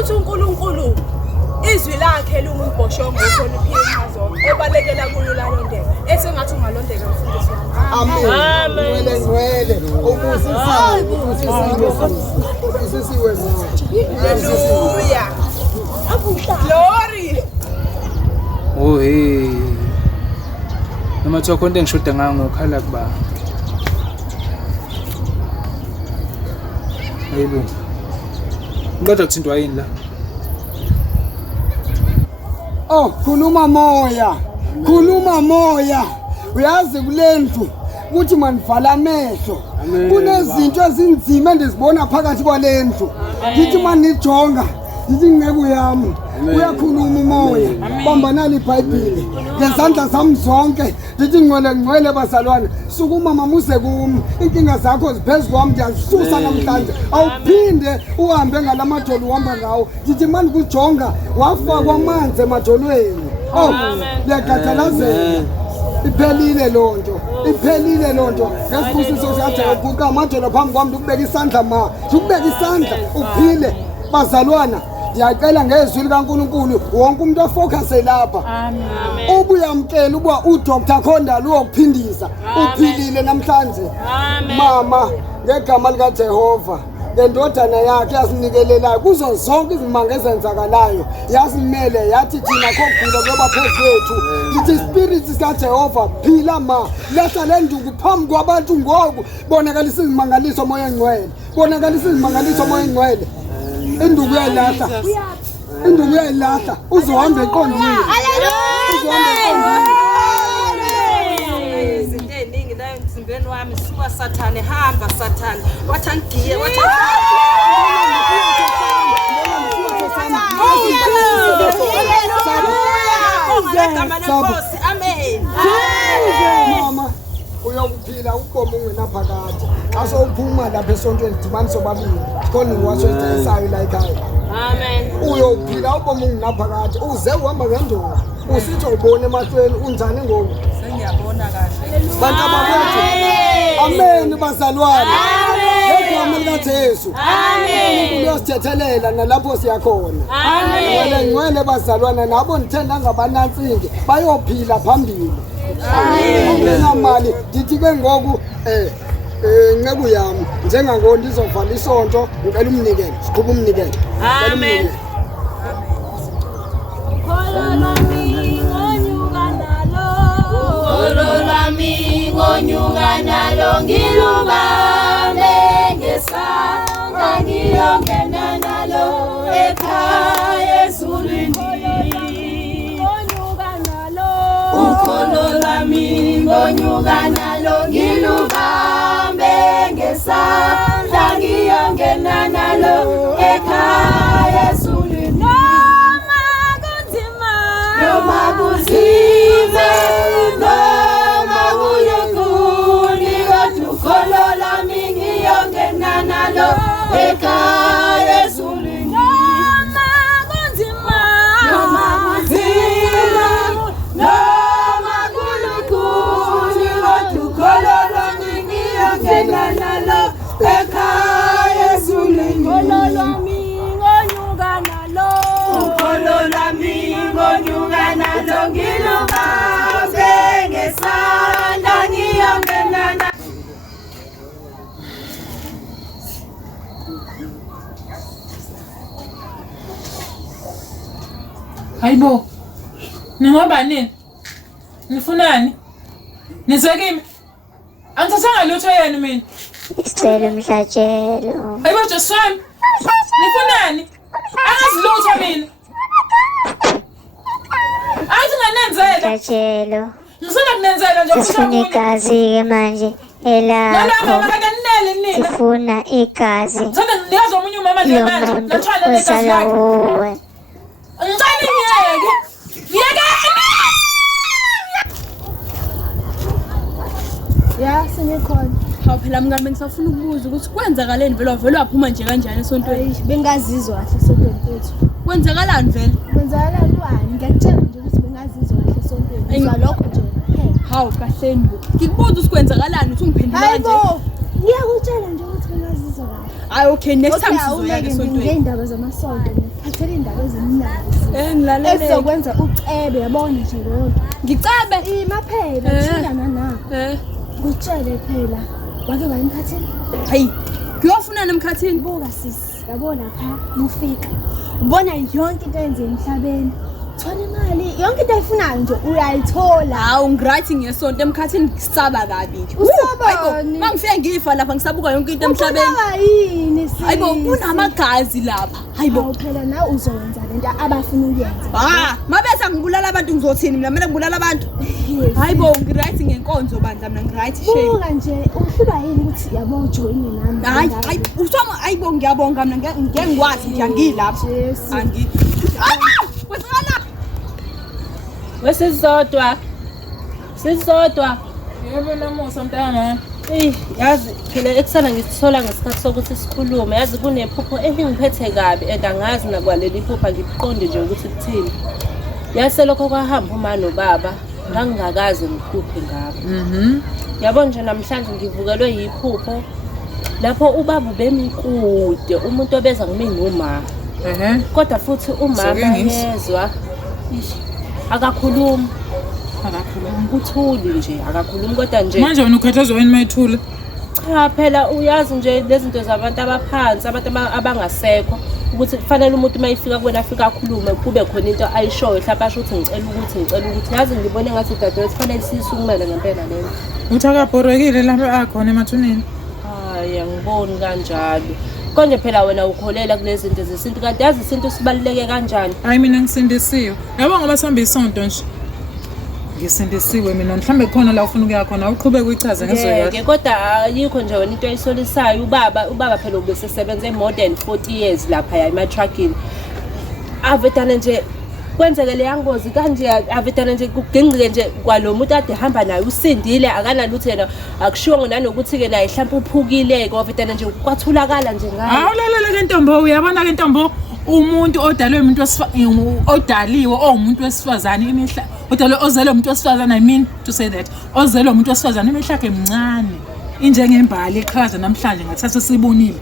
Uthi uNkulunkulu izwi lakhe lungumbhoshongo okholiphile zonke obalekela kuyo lalondeka esengathi ungalondeka mfundisi wami. Amen. Ngwele ngwele ubusisiwe Haleluya. Glory. Oh hey. Noma kuthiwa khona into engishoda ngayo ngokhala kuba. Hayibo. Kodwa kuthintwa yini la? Oh, khuluma moya. Khuluma moya. Uyazi kulendlu ukuthi manivala amehlo. Kunezinto ezinzima endizibona phakathi kwalendlu. Ngithi manijonga, ngithi ngceku yami. Uyakhuluma umoya. Bamba nali iBhayibhile. Ngezandla zami zonke. Ngithi ngcwele bazalwane. Sukuma mamuse kimi. Inkinga zakho ziphezulu kwami ndiyazisusa namhlanje. Awuphinde uhambe ngalamadolo uhamba ngawo. Ngithi manje kujonga wafakwa amanzi emadolweni. Oh, ngiyakhathalazela. Iphelile lonto. Iphelile lonto. Ngesibusiso sikaJehova amadolo phambi kwami ukubeka isandla ma. Ukubeka isandla uphile bazalwana. Ngiyacela ngezwi likaNkulunkulu wonke umuntu ofocuse lapha. Amen. Ubuyamkela uba uDr Khondala uyokuphindisa. Uphilile namhlanje. Amen. Mama ngegama likaJehova ngendodana yakhe yasinikelelayo kuzo zonke izimanga ezenzakalayo yasimele yathi thina khogula ngoba phezu kwethu ithi spirit sikaJehova phila ma letha le nduku phambi kwabantu ngoku bonakalisa izimangaliso moya engcwele bonakalisa izimangaliso moya engcwele induku uyayilahla induku uyayilahla uzohamba eqondile izinto eziningi la emzimbeni wami suka sathane hamba sathane wathangiye mama uyokuphila ubomi ungenaphakade aso uphuma lapha esontweni dibani sobabili khona ngiwasoyisayo la ekhaya Amen. uyokuphila ubomi ungenaphakade uze uhamba ngendoda usithi ubone emahlweni unjani ngoku sengiyabona kahle bantu abakwethu amen bazalwane ngegama likaJesu amen uyosithethelela nalapho siyakhona amen ngcwele bazalwane nabo nithenda ngabanantsindi bayophila phambili amen ngamali ndithi ke ngoku nceku yami njengangona ndizovala isonto ngicela umnikelo siqhubha umnikelo Amen. Ololwami ngonyuka nalo ngilubambe ngesandla ngiyongena nalo ekhaya ezulwini ukholo lwami ngonyuka nalo ngilubambe ngesandla ngiyongena nalo ekhaya ezulwini noma kunzima noma kuyekuni kodwa ukholo lwami ngiyongena nalo ekhaya ezulwini noma kunzima noma kuyekuni kodwa ukholo lwami ngiyongena nalo ekhaya ezulwini ukholo lwami ngonyuka nalo ukholo lwami ngonyuka nalo ngilubambe ngesandla ngiyongena nalo Hayibo. Ningoba nini? Nifunani? Nizekimi? Angithathanga lutho yenu mina. Isicelo mhlatshelo. Hayibo Jesu wami. Nifunani? Angazi lutho mina. Athi nganenzela. Mhlatshelo. Ngisona kunenzela nje Sifuna igazi ke manje Nalapha elapho. bakaninele nina. Sifuna igazi. Ngithanda nginikeza omunye umama nje manje. Lomuntu Lathwala negazi osala lakhe. uwe. Ngicela ngiyeke. Ngiyeke. Ya sengikhona. hawu phela mngani bengisafuna ukubuza ukuthi kwenzakaleni vele waphuma nje kanjani esontweni Bengazizwa kahle esontweni lethu. kwenzakalani vele Kwenzakalani wani? Ngiyakutshela nje ukuthi bengazizwa kahle esontweni. Ngizwa lokho nje. hawu kahleni bo ngikubuza ukuthi kwenzakalani uthi ungiphendula kanje Hayibo. Ngiyakutshela nje ukuthi bengazizwa kahle. hayi okay next time Kodwa sizoya ke esontweni ngeindaba zamasonto ngiphathele indaba ezimnandi. ngilalele Esizokwenza ucebe yabona nje lokho. ngicabe Imaphela thina nana. Kutshele phela. Wake wayimkhathini? hayi kuyofunana emkhathini Buka sisi, yabona pha mufika. Ubona yonke into enze emhlabeni. Thola imali, yonke into ayifunayo nje uyayithola. hawu ngirathi ngesonto emkhathini ngisaba kabi nje Usabani? mangifike ngifa lapha ngisabuka yonke into emhlabeni Ubulawa yini sisi? hayibo kunamagazi lapha hayibo Hawu phela na uzowenza lento abafuna ukuyenza. mabese ngibulala abantu ngizothini mina mina ngibulala abantu hayibo ngiright ngenkonzo bandla mina ngiright shame Buka nje uhluba yini ukuthi yabo ujoyine nami. hayi usoma hayibo ngiyabonga mina ngeke ngikwazi nje angilapha Jesu. angi wesala Wesizodwa. Sizodwa. Yebo namusa mntana. Yazi phela ekusana ngisithola ngesikhathi sokuthi sikhulume. Yazi kunephupho elingiphethe kabi engangazi nakwaleli phupha ngiqonde nje ukuthi kuthini. Yase lokho kwahamba uma nobaba ngangingakaze ngikhuphe ngabo. Yabo nje namhlanje ngivukelwe yiphupho lapho ubaba ubemkude umuntu obeza ngimini uma. Kodwa futhi umama yezwa akakhulumi. Akakhulumi uthuli nje akakhulumi kodwa nje Manje wena ukhathazwa yini mayithula? Cha phela uyazi nje lezinto zabantu abaphansi abantu abangasekho ukuthi kufanele umuntu mayifika kuwena afika akhulume kube khona into ayishoyo mhlawumbe asho ukuthi ngicela ukuthi yazi ngibone ngathi dadewethu kufanele siyisukumele ngempela lento. Uthi akabhorekile lapha akhona emathuneni. Hayi angiboni kanjalo. Konje phela wena ukholela kulezi zinto zesintu kanti yazi isintu sibaluleke kanjani? Hayi mina ngisindisiwe. Yabo ngoba sihamba isonto nje. Ngisindisiwe mina mhlambe khona la ufuna ukuya khona uqhubeke uyichaze ngezoyazi. Kodwa ayikho nje wena into ayisolisayo ubaba phela ubesesebenze more than 40 years lapha ema-truckini. Avetana nje kwenzeke leya ngozi kanje avetana nje kugengqike nje kwalo muntu ade hamba naye usindile akanalutho yena akushiwo nanokuthi ke naye mhlawumbe uphukile ke avetana nje kwathulakala nje ngayo. Awulalela ke ntombo uyabona ke ntombo umuntu odalwe umuntu odaliwe umuntu wesifazane imihla odalwe ozelwe umuntu wesifazane I mean to say that ozelwe umuntu wesifazane imihla yakhe emncane injengembali eqhaza namhlanje ngathatha sibonile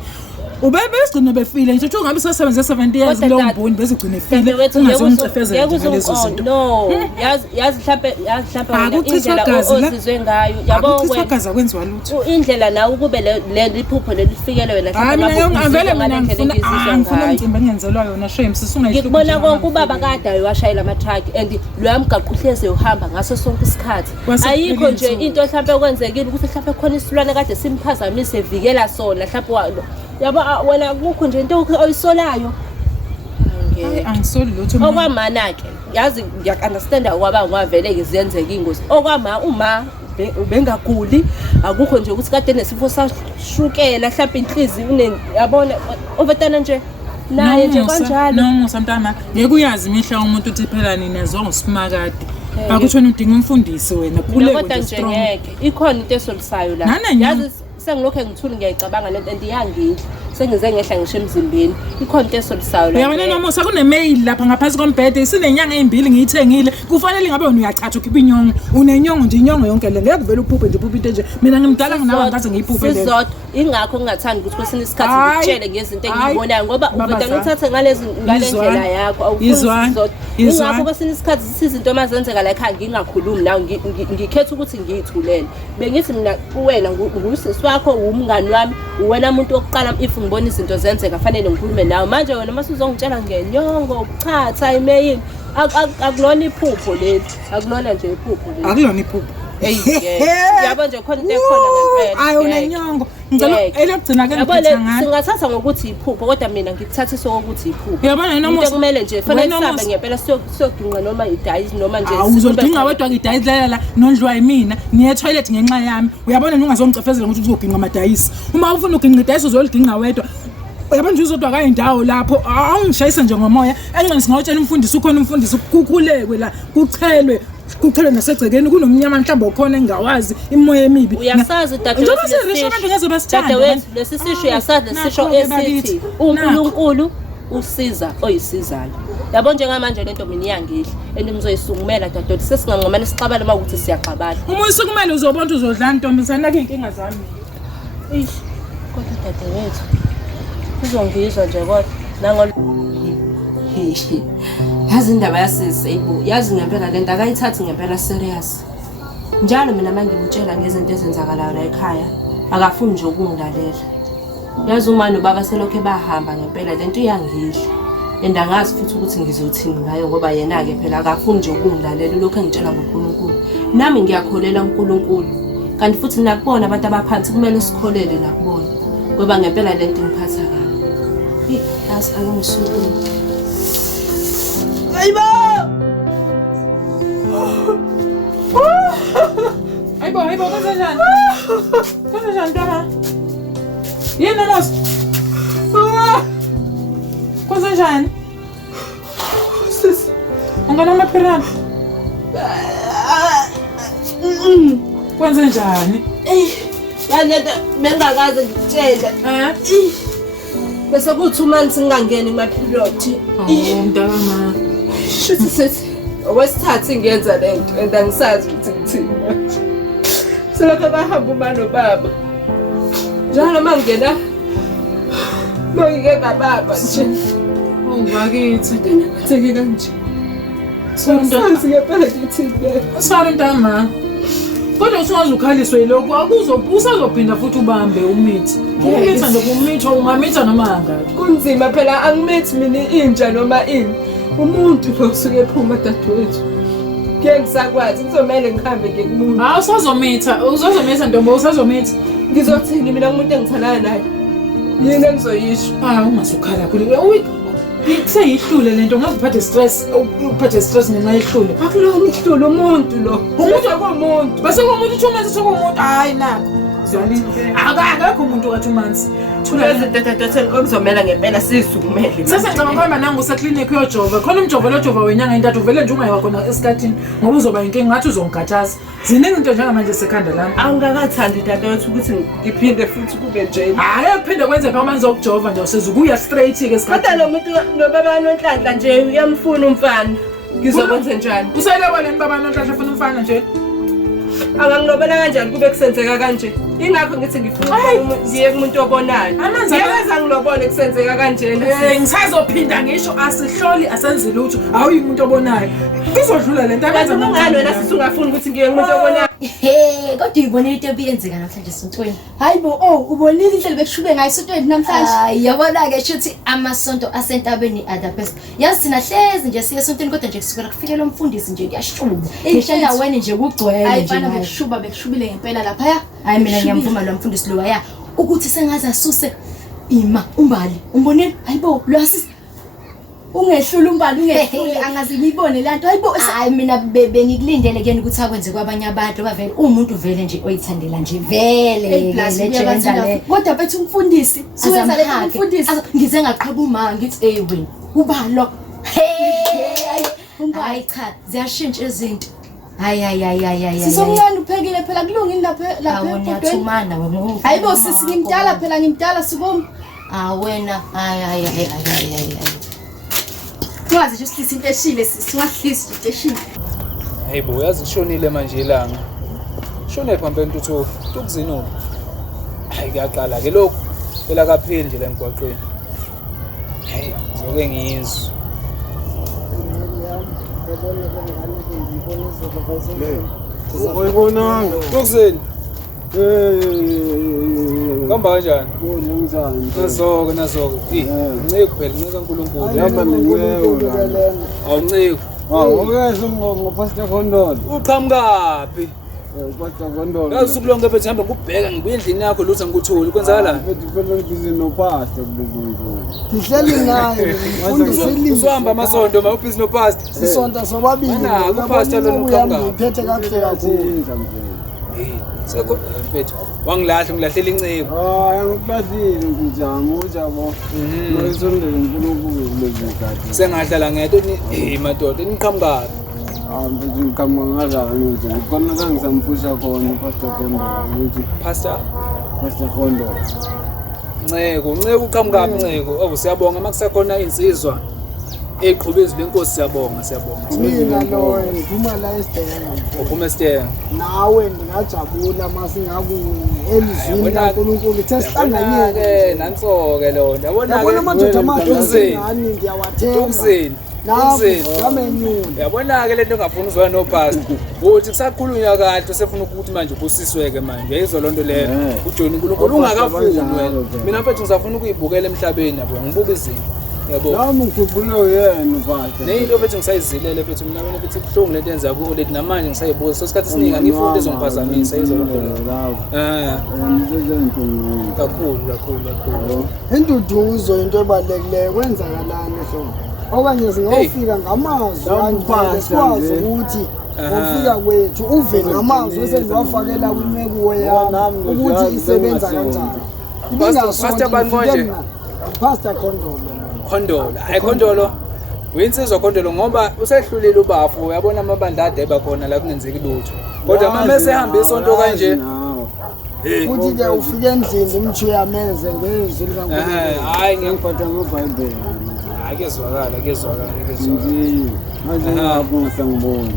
ubesigcina befile nje uthi ungabe sesebenze 70 years kulo mboni bezigcina efile ungazomcefezela ngalezo zinto. No yazi mhlawumbe indlela ozizwe ngayo yabo wena kwenziwa lutho indlela nawe ukube le liphupho lelifikele wena ngavele mina ngifuna umcimbi engenzelwa yona shame sisungayihluki. Ngibona konke ubaba kade washayela ama-truck and loya mgaqo uhleze uhamba ngaso sonke isikhathi. Ayikho nje into mhlawumbe okwenzekile ukuthi mhlawumbe khona isilwane kade simphazamise evikela sona mhlawumbe yaba wena kukho nje into oyisolayo. Angisoli lutho okwamana ke yazi ngiyaunderstand kwaba ngwavele ke ziyenzeka ingozi okwama uma ubengaguli akukho nje ukuthi kade nesifo sashukela mhlawumbe inhliziyo yabona ovetana nje naye nje kanjalo no sometimes ngeke uyazi imihla umuntu uthi phela nina zongusimakade akuthona udinga umfundisi wena khuleke nje strong ngeke ikhona into esolisayo la yazi sengilokho ngithuli ngiyayicabanga lento andiyangidla sengize ngehla ngisho emzimbeni ikhona into esolisayo la. Uyabona noma sakunemail lapha ngaphansi kombhede isinenyanga ezimbili ngiyithengile kufanele ngabe wena uyachatha ukhipha inyongo unenyongo nje inyongo yonke le ngeke vele uphuphe nje uphuphe nje mina ngimdala nginawe ngaze ngiyiphuphe le sizodwa ingakho ngingathandi ukuthi kwesinye isikhathi ngikutshele ngezinto engiyibonayo ngoba uveda uthathe ngale ndlela yakho awufuni sizodwa ingakho kwesinye isikhathi izinto mazenzeka la ekhaya ngingakhulumi nawe ngikhetha ukuthi ngiyithulele bengithi mina kuwena ngusisi wakho umngani wami uwena umuntu oqala if ngibona izinto zenzeka fanele ngikhulume nawe manje wena mase uzongitshela ngenyongo ukuchatha email akulona iphupho leli akulona nje iphupho leli akulona iphupho yabo nje khona into ekhona ngempela ayi unenyongo ngicela elokugcina ke ngithanga singathatha ngokuthi iphupho kodwa mina ngikuthathisa ukuthi iphupho uyabona noma into kumele nje fanele sihambe ngempela siyodinga noma idayisi noma nje uzodinga wedwa idayisi la nondliwa yimina niye toilet ngenxa yami uyabona ungazongicefezela ukuthi uzoginqa amadayisi uma ufuna uginqa idayisi uzolidinga wedwa uyabona nje uzodwa kayindawo lapho awungishayisa nje ngomoya engcane singawutshela umfundisi ukhona umfundisi kukhulekwe la kuchelwe nasegcekeni kunomnyama mhlawumbe ukhona engawazi imoya emibi uyasazi dadewethu lesi sisho uyasazi lesisho esithi uNkulunkulu usiza oyisizayo yabo njengamanje lento mina iyangidla and ngizoyisukumela dadewethu sesingangqamana sixabana uma ukuthi siyaxabana uma uyisukumela uzobona uzodla ntombi sanake inkinga zami kodwa dadewethu uzongizwa nje kodwa nango yazi indaba yasisibo yazi ngempela lento akayithathi ngempela serious njalo mina mangimtshela ngezinto ezenzakalayo la ekhaya akafuni nje ukungilalela yazi uma nobaba selokho bahamba ngempela lento iyangidla and angazi futhi ukuthi ngizothini ngayo ngoba yena ke phela akafuni nje ukungilalela lokho engitshela ngoNkulunkulu nami ngiyakholela uNkulunkulu kanti futhi nakubona abantu abaphansi kumele sikholele nakubona ngoba ngempela lento ngiphatha kabi yazi angisukume Aibo! Aibo, konsanjani? Konsanjani mntwana? Yini nomos? Konsanjani? Sis, unganamaphirana? Kwenzenjani? Yaneta bengakaze ngitshela. Bese kuthi uma singangeni emaphiloti. Mntaka Shithi sithi okwesithathu ngiyenza lento and angisazi ukuthi ngithini manje. Selokho bahamba uma nobaba. Njalo mangena ngike ngababa nje. Ungakithi theke kanje. Sonke ngempela ngithini. Sorry ntama. Kodwa usungaze ukhaliswe yilokho usazophinda futhi ubambe umithi. Umitha nje kumitha ungamitha noma ngakho. Kunzima phela angimithi mina inja noma ini. Umuntu losuke ephuma dadewethu. Ngeke ngisakwazi kuzomela ngihambe ngekumuntu. Hawu uzozomitha ntombo usazomitha. Ngizothini mina umuntu engithandana naye? Yini engizoyisho? Ungasukhala khulu. Seyihlule lento ngaziphathe stress ngenxa yehlule. Akulona ihlule umuntu lo. Umuntu akumuntu. Base kumuntu 2 months sokumuntu hayi nakho. Akakho umuntu ka 2 months. Thula izinto okuzomela ngempela sisukumele. Sase ngicabanga ukuhamba nangu seclinic uyojova. Khona umjovo lojova wenyanga entathu vele nje ungayiwa khona esikhathini ngoba uzoba inkinga ngathi uzongikhathaza. Ziningi into njengamanje sekhanda lami. Angakathandi dadewethu ukuthi ngiphinde futhi kube njeni. Hayi akuphinde kwenze phela manje ukujova nje usezukuya straight ke esikhathini. Kodwa lo muntu nobaba noNhlanhla nje uyamfuna umfana. Ngizokwenza njani? Usayelwa leni baba noNhlanhla ufuna umfana nje? Angangilobela kanjani kube kusenzeka kanje? Ingakho ngithi ngifuna ngiye kumuntu obonayo. Ngiyawenza ngilobole kusenzeka kanjena. Ngisazophinda ngisho asihloli asenze lutho. Awuyi umuntu obonayo. Kuzodlula lento abenza ngani wena sisungafuni ukuthi ngiye kumuntu obonayo. Kodwa uyibonile into ebiyenzeka namhlanje esontweni. Hayibo ubonile indlela bekushube ngayo esontweni namhlanje. Hayi yabona ke shuthi amasonto asentabeni are the best. Yazi thina hlezi nje siye esontweni kodwa nje kusukela kufike lo mfundisi nje kuyashuba. Ngisho endaweni nje kugcwele Hayi nje. bana bekushubile ngempela lapha ya. Hayi mina ngiyamvuma lo mfundisi lo ya ukuthi sengaze asuse umbali. Umbonile? Hayibo lwasisi ungehlula umbali ungehlule angaze ngiyibone lanto hayibo hayi mina bengikulindele kuyena ukuthi akwenze kwabanye abantu bavele umuntu vele nje oyithandela nje vele legenda le kodwa bethu umfundisi siwenza le umfundisi ngize ngaqhaba uma ngithi wena ubalo hayi cha ziyashintsha izinto hayi sisomncane uphekile phela kulungile lapha ngiyathumana wena hayibo sisi ngimdala phela ngimdala sikomi wena hayi Wazi nje usihlisa into eshile singahlisi into eshile. Hayibo yazi ishonile manje ilanga. Shone phambi ntuthu tukuzino. Hayi kuyaqala ke lokho phela kapheli nje la emgwaqeni. Hayi zoke ngizwe. Uyibonanga Tukuzini. Kamba kanjani? Kunjani? Nazoke. Ncike phela ncike kaNkulunkulu. Yamba newewe. Awuncike. Awukezwe ngopastor Kondolo. Uqhamukaphi? Pastor Kondolo. Ngasuku lonke bethu hamba ngikubheka ngibuye endlini yakho lutho ngikuthuli kwenzakala. Bethu phela ngibizi no pastor kulezinto. Sihleli naye. Uzohamba amasonto mawubhizi no pastor. Sisonta sobabili. Mana upastor lo uqhamukaphi? Ngiphethe kakuhle kakhulu. Sekho mfethu wangilahla ngilahlela inciko. Ngikulahlile ngijama ujabo. Mayisondele uNkulunkulu lezikhathi. Sengahlala ngedwa madoda niqhamukapi? Mfethu ngiqhamuka ngazani nje. Khona la ngisamphusha khona Pastor Kondolo ukuthi Pastor Kondolo. Nceko uqhamukapi nceko? Siyabonga makusakhona insizwa eqhubezi lenkosi siyabonga. Mina lo ngiphuma la eStella. Uphuma eStella. Nawe ngingajabula masingaku elizwini kaNkulunkulu sesihlanganyele nanso-ke lo yabona amadoda amahle ngiyawathemba yabona-ke lento engafuni uzwana nopastor ukuthi kusakhulunywa kade sefuna ukuthi manje ubusisweke manje yayizwa loo nto leyo uJoni uNkulunkulu ungakafuni wena mina mfethu ngisafuna ukuyibukela emhlabeni yabo ngibuka izinto yabo nami ngikhumbula uyena pastor neyinto bethu ngisayizilele bethu mina bethu ibuhlungu lento yenza ku leti namanje ngisayibuza so isikhathi esiningi angifundi ezongiphazamisa yizwa loo nto leyo kakhulu induduzo into ebalulekileyo kwenzakalani hlobo okanye singofika ngamazwi kanjani sikwazi ukuthi ngofika kwethu uve namazwi esengiwafakela kwimekuwe yami ukuthi isebenza kanjani Pastor Bangonje Pastor Kondolo hayi Kondolo uyinsizwa Kondolo ngoba usehlulile ubafu uyabona amabandla ade bakhona la kunenzeki lutho kodwa mama esehamba isonto kanje futhi ke ufike endlini imthu yameze ngezwi likaNkulunkulu hayi ngiyaphatha ngeBhayibheli kezwakala manje ngiyabonga ngibona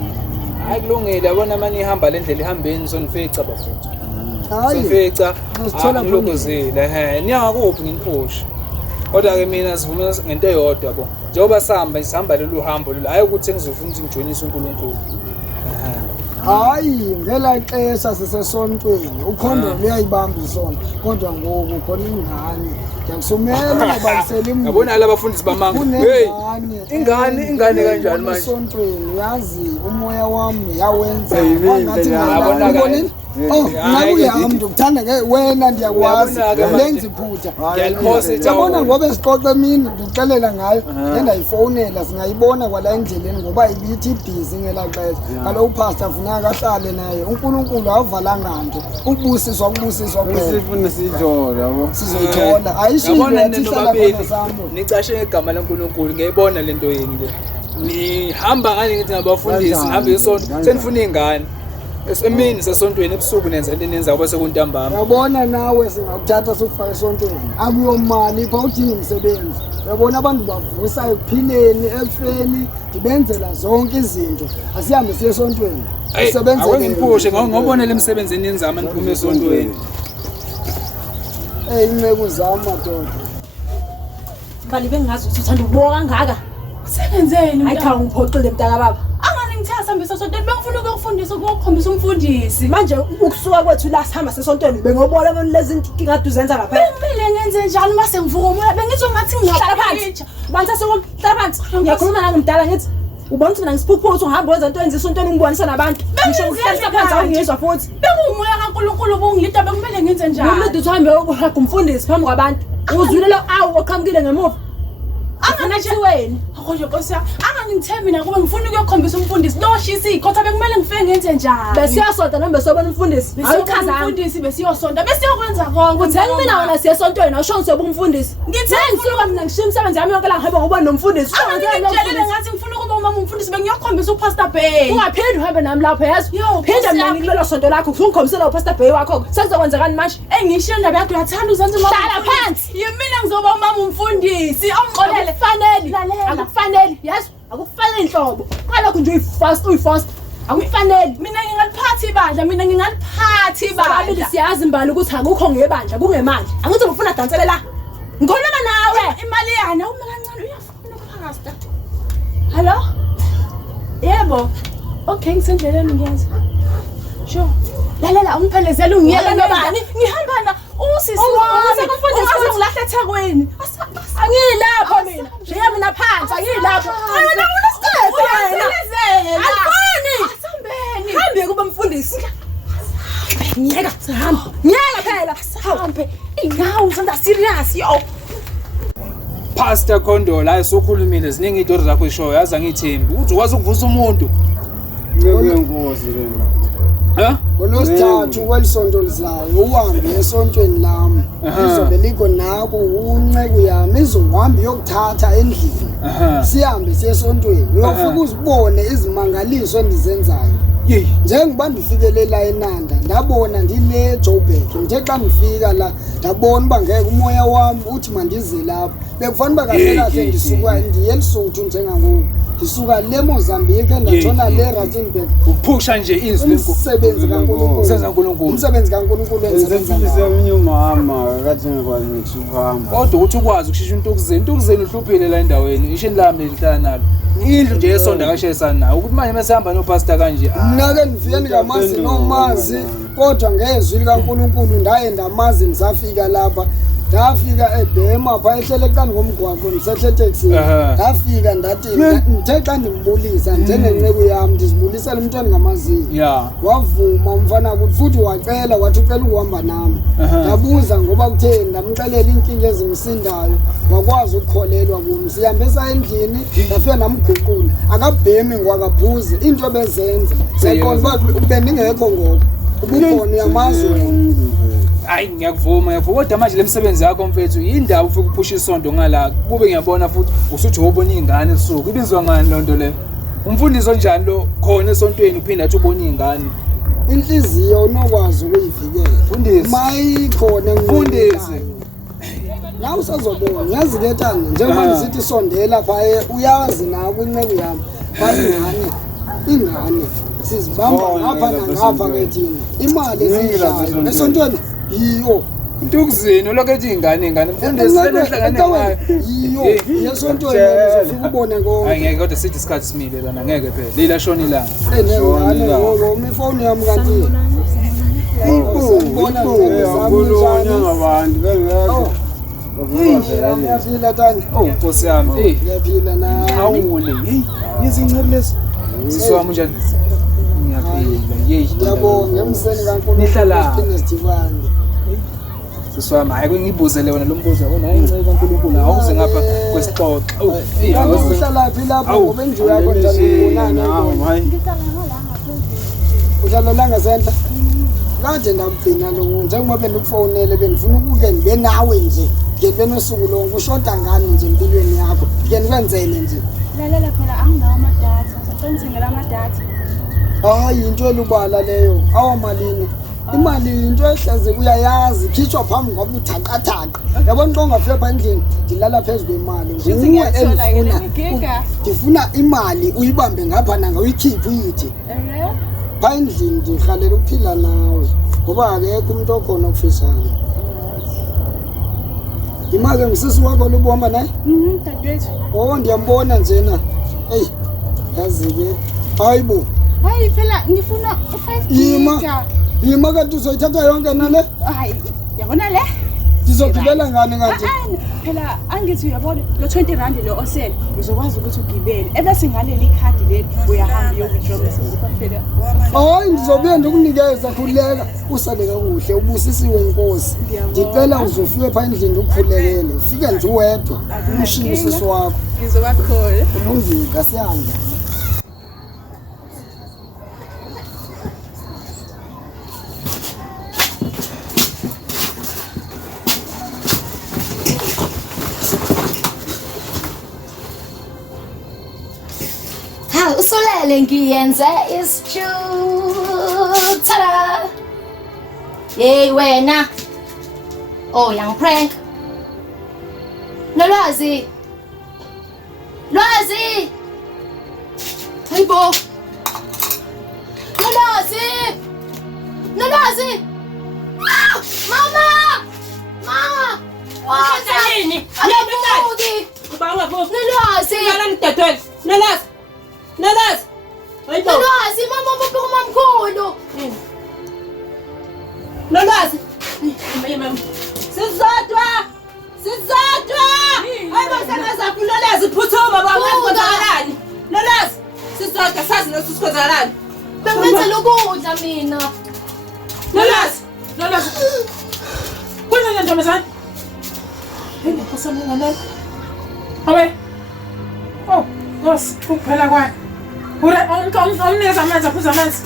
hayi kulungile yabona manje ihamba lendlela ihambeni sonifica bafuthu sonifica ngilokuzile niyakuphi nginiphusha kodwa ke mina sivume ngento eyodwa bo njengoba sihamba lolu hambo lolu hayi ukuthi engizofuna ukuthi ngijoinise uNkulunkulu hayi ngela xesha sisesontweni ukhondom uyayibamba isonto kodwa ngoku khona ingane ngiyakusumela ngobalisela imini Yabona laba bafundisi bamanga. Hey. Ingane kanjani manje? Esontweni yazi umoya wami yawenza wangathi ngibonini nakuyami ndokuthanda ke wena ndiyakwazi lenza iphutha Ngiyaliphosa yabona ngoba esixoxe emini ndikuxelela ngayo ngendayifowunela singayibona kwala endleleni ngoba ibithi ibhizi ngela xesha kaloku upastor funeka ahlale naye uNkulunkulu avalanga nto ukubusiswa Sifuna siyithola yabo. sizoyithola ayishilo Yabona yathi nento hlala babili. khona sami Nicashe ngegama leNkulunkulu ngiyibona lento yini le. Nihamba ngani ngithi ngabafundisi ngihambe isonto senifuna ingane. Esemini sesontweni ebusuku nenza into enenza kuba sekuntambama. yabona nawe singakuthatha sokufaka esontweni akuyomali ipha udinga umsebenzi yabona abantu bavusa ekuphileni ekufeni ndibenzela zonke izinto asihambe siye esontweni Awengiphushe ngobona lemsebenzini yenzama niphume esontweni. Inceku zami madoda Bali bengazi ukuthi uthanda ukuboka kangaka. Senzeni Hayi cha ngiphoxile mntaka baba. angani ngithatha sambisa sontweni bengifuna ukukufundisa ukukhombisa umfundisi. Manje ukusuka kwethu la sihamba sesontweni bengobola abantu lezi inkingadu zenza lapha. Kumele ngenze njalo mase ngivuka umoya bengizwa ngathi Hlala phansi. Bantu hlala phansi. Ngiyakhuluma nangomdala ngithi ubona ukuthi mina ngisiphuphuza uhamba wenza into enza esontweni ngibonisa nabantu. Ngisho ukuhlala phansi awungizwa futhi. Bengumoya kaNkulunkulu obungilida bekumele ngenze njalo. Umuntu uhambe ukuhaga umfundisi phambi kwabantu. Uzwile lo awu oqhamukile ngemuva. Anganachiweni. Akhonje Nkosi yami, angangithembi mina kube ngifuna ukuyokhombisa umfundisi. Noshisa ikhotha bekumele ngifike ngenze njalo. Besiyasonta noma besobona umfundisi. Awuchaza umfundisi besiyosonta besiyokwenza konke. Utheni mina wena siya esontweni awusho ngizoba umfundisi. Ngithe ngisuka mina ngishiya umsebenzi wami yonke la ngihambe ngoba nomfundisi. Ngitshela ngathi ngifuna ukuba umama umfundisi bengiyokhombisa uPastor Bay. Ungaphindi uhambe nami lapho yazi. Yo, Phinda mina ngilelo sonto lakho ungikhombisela uPastor Bay wakho. Sekuzokwenzakani manje? Ngishiya indaba yakho uyathanda uzenza umama. Hlala phansi. Yimina ngizoba umama umfundisi. Awuxolele fanele. Akufanele. Yazi akufanele inhlobo. Kalokho nje uyifast. Akufanele. Mina ngingaliphathi ibandla, mina ngingaliphathi ibandla. Babili siyazi imbali ukuthi akukho ngebandla kungemali. Angithi ufuna dansele la. Ngikhuluma nawe. Imali yana uma kancane uyafuna uPastor. Hello? Yebo. Okay ngisendleleni ngiyazi. Sure. Lalela ungiphelezela ungiyela nobani? Ngihamba na usisi wami. Ungase ngilahle eThekwini. Angilapho mina. Ngiya mina phansi angilapho. Wena unesikhathi wena. Aliboni. Asambeni. Hambe kuba mfundisi. Ngiyeka sihamba. Ngiyeka phela. Hambe. Ingawu sanda serious yo. Pastor Khondola ayisokhulumile ziningi izinto zakho ishoyo yazi angithembi. Uthi ukwazi ukuvusa umuntu. Ngeyenkosi lena. ngolosithathu kwelisonto lizayo uhambe esontweni lami izobe liko nako unceku yami izohamba iyokuthatha endlini sihambe siye esontweni uyofika uzibone izimangaliso endizenzayo njengoba ndifikele la eNanda ndabona ndile Joburg ngithe xa ngifika la ndabona uba ngeke umoya wami uthi mandize lapha bekufanele uba kahle kahle ndisuka ndiye eLesotho njengangoku ndisuka le Mozambique ndatshona le Rustenburg uphusha nje izwi umsebenzi kaNkulunkulu senza uNkulunkulu umsebenzi kaNkulunkulu enzenza eminye umama akathi ngikwazi ngikuhamba kodwa uthi ukwazi ukushisha intukuzeni uhluphile la endaweni ishini lami lihlala nalo indlu nje yesonda kashayisana nayo ukuthi manje mesihamba noPastor kanje mina ke ndifike ngamazi nomazi kodwa ngezwi likaNkulunkulu ndaye ndamazi ndisafika lapha ndafika eBhema pha ehlele kani ngomgwaqo ndisehle taxi ndafika ndathi ngithe xa ndimbulisa njengenceku yami ndizibulisela umntwana ngamazinyo wavuma umfana ukuthi futhi wacela wathi ucela ukuhamba nami ndabuza ngoba kutheni ndamxelela inkinga ezimsindayo wakwazi ukukholelwa kum sihambe endlini ndafika namguqula akabhemi ngwakaphuze into bezenza siyaqonda uba bendingekho ngoku ubukhona uyamazi wena hayi ngiyakuvuma kodwa manje lemsebenzi yakho mfethu yindawo ufika uphusha isonto ngala kube ngiyabona futhi usuthi wobona izingane esuku ibizwa ngani lonto le umfundisi onjani lo khona esontweni uphinda athi ubona izingane inhliziyo unokwazi ukuyivikela mfundisi mayikhona mfundisi la usazobona yazi ke tana njengoba ngisithi sondela pha uyazi na kwinceku yami pha ingane sizibamba ngapha nangapha ke thina imali ezidlayo esontweni yiyo Ntukuzini ulokethi ingane mfundisi lehlangane ngayo. Yiyo yesontweni uzofika ubone konke. Hayi ngeke kodwa sithi isikhathi simile lana ngeke phela. Lila shona ilanga. Ngane ngoku ifoni yami kanti. Ngibona Ngulunya ngabantu bengeke. Yaphila tani. Oh Nkosi yami. Yaphila na. Awule. Hey, yizincebe lesi. Siswami njani? Ngiyaphila. Ngiyabonga emseni kaNkulunkulu. Nihlala. Sinesivande. Siswami hayi ngibuzele wena lo mbuzo yabona hayi incebe kaNkulunkulu awuze ngapha kwesixoxo. Uhlala phi lapha ngoba indlu yakho njani ubonana hayi. Uhlala la ngasentla. Kade ndamgcina lo njengoba bendikufonele bengifuna ukuke ndibe nawe nje. Ngibe nosuku lonke ushoda ngani nje empilweni yakho. Ngeke nikwenzele nje. Lalela phela anginawo amadatha. Ngicela amadatha. Hayi into elubala leyo. Awamalini. Imali into ehlaze uyayazi ikhitshwa phambi ngoba uthaqathaka. Yabona xa ungafepha endlini ndilala phezulu kwemali. Nguwe endifuna. Ndifuna imali uyibambe ngapha nanga uyikhiphe uyithi. Pha endlini ndirhalela ukuphila nawe ngoba akekho umuntu okhona okufisana. Imake ngisisi wakho lobuhamba naye? Dadewethu. Oh ndiyambona njena. Hey. Yazi ke. Hayibo. Hayi phela ngifuna u5 giga. Yima kanti uzoyithatha yonke nale? Hayi, yabona le? Ngizogibela ngani kanti? Phela angithi uyabona lo 20 rand lo osele uzokwazi ukuthi ugibele. Ebese ngaleli khadi leli uyahamba uyokujoma ngizopha phela. Hayi ndizobuye ndikunikeza khuleka usale kakuhle ubusisiwe inkosi. Ndicela uzofike pha endlini ukukhulekele. Ufike nje uwedwa umshiye usisi wakho. Ngizobakhola. Kulungile siyanga. Usolele ngiyenze isju. Tada. Hey wena. Oh yang prank. Nolwazi. Lwazi. Hayibo. Nolwazi. Nolwazi. Mama. Mama. Wenzani? Akabuki. Ubanga pho. Nolwazi. Ngala mdadweni. Nolwazi. Nolwazi. Hayibo. Nolwazi mama baba kumamkhulu. Nolwazi. Sizodwa. Sizodwa. Hayibo sengazafu Nolwazi phuthuma bangazikonzakalani. Nolwazi. Sizodwa sazi nosusikonzakalani. Bengenza lokudla mina. Nolwazi. Nolwazi. Kwenza ntombazane. Hey, kusamanga nalo. Awe. Oh, Nkosi, kuphela kwayo. Ura, omnikeza amanzi aphuza amanzi.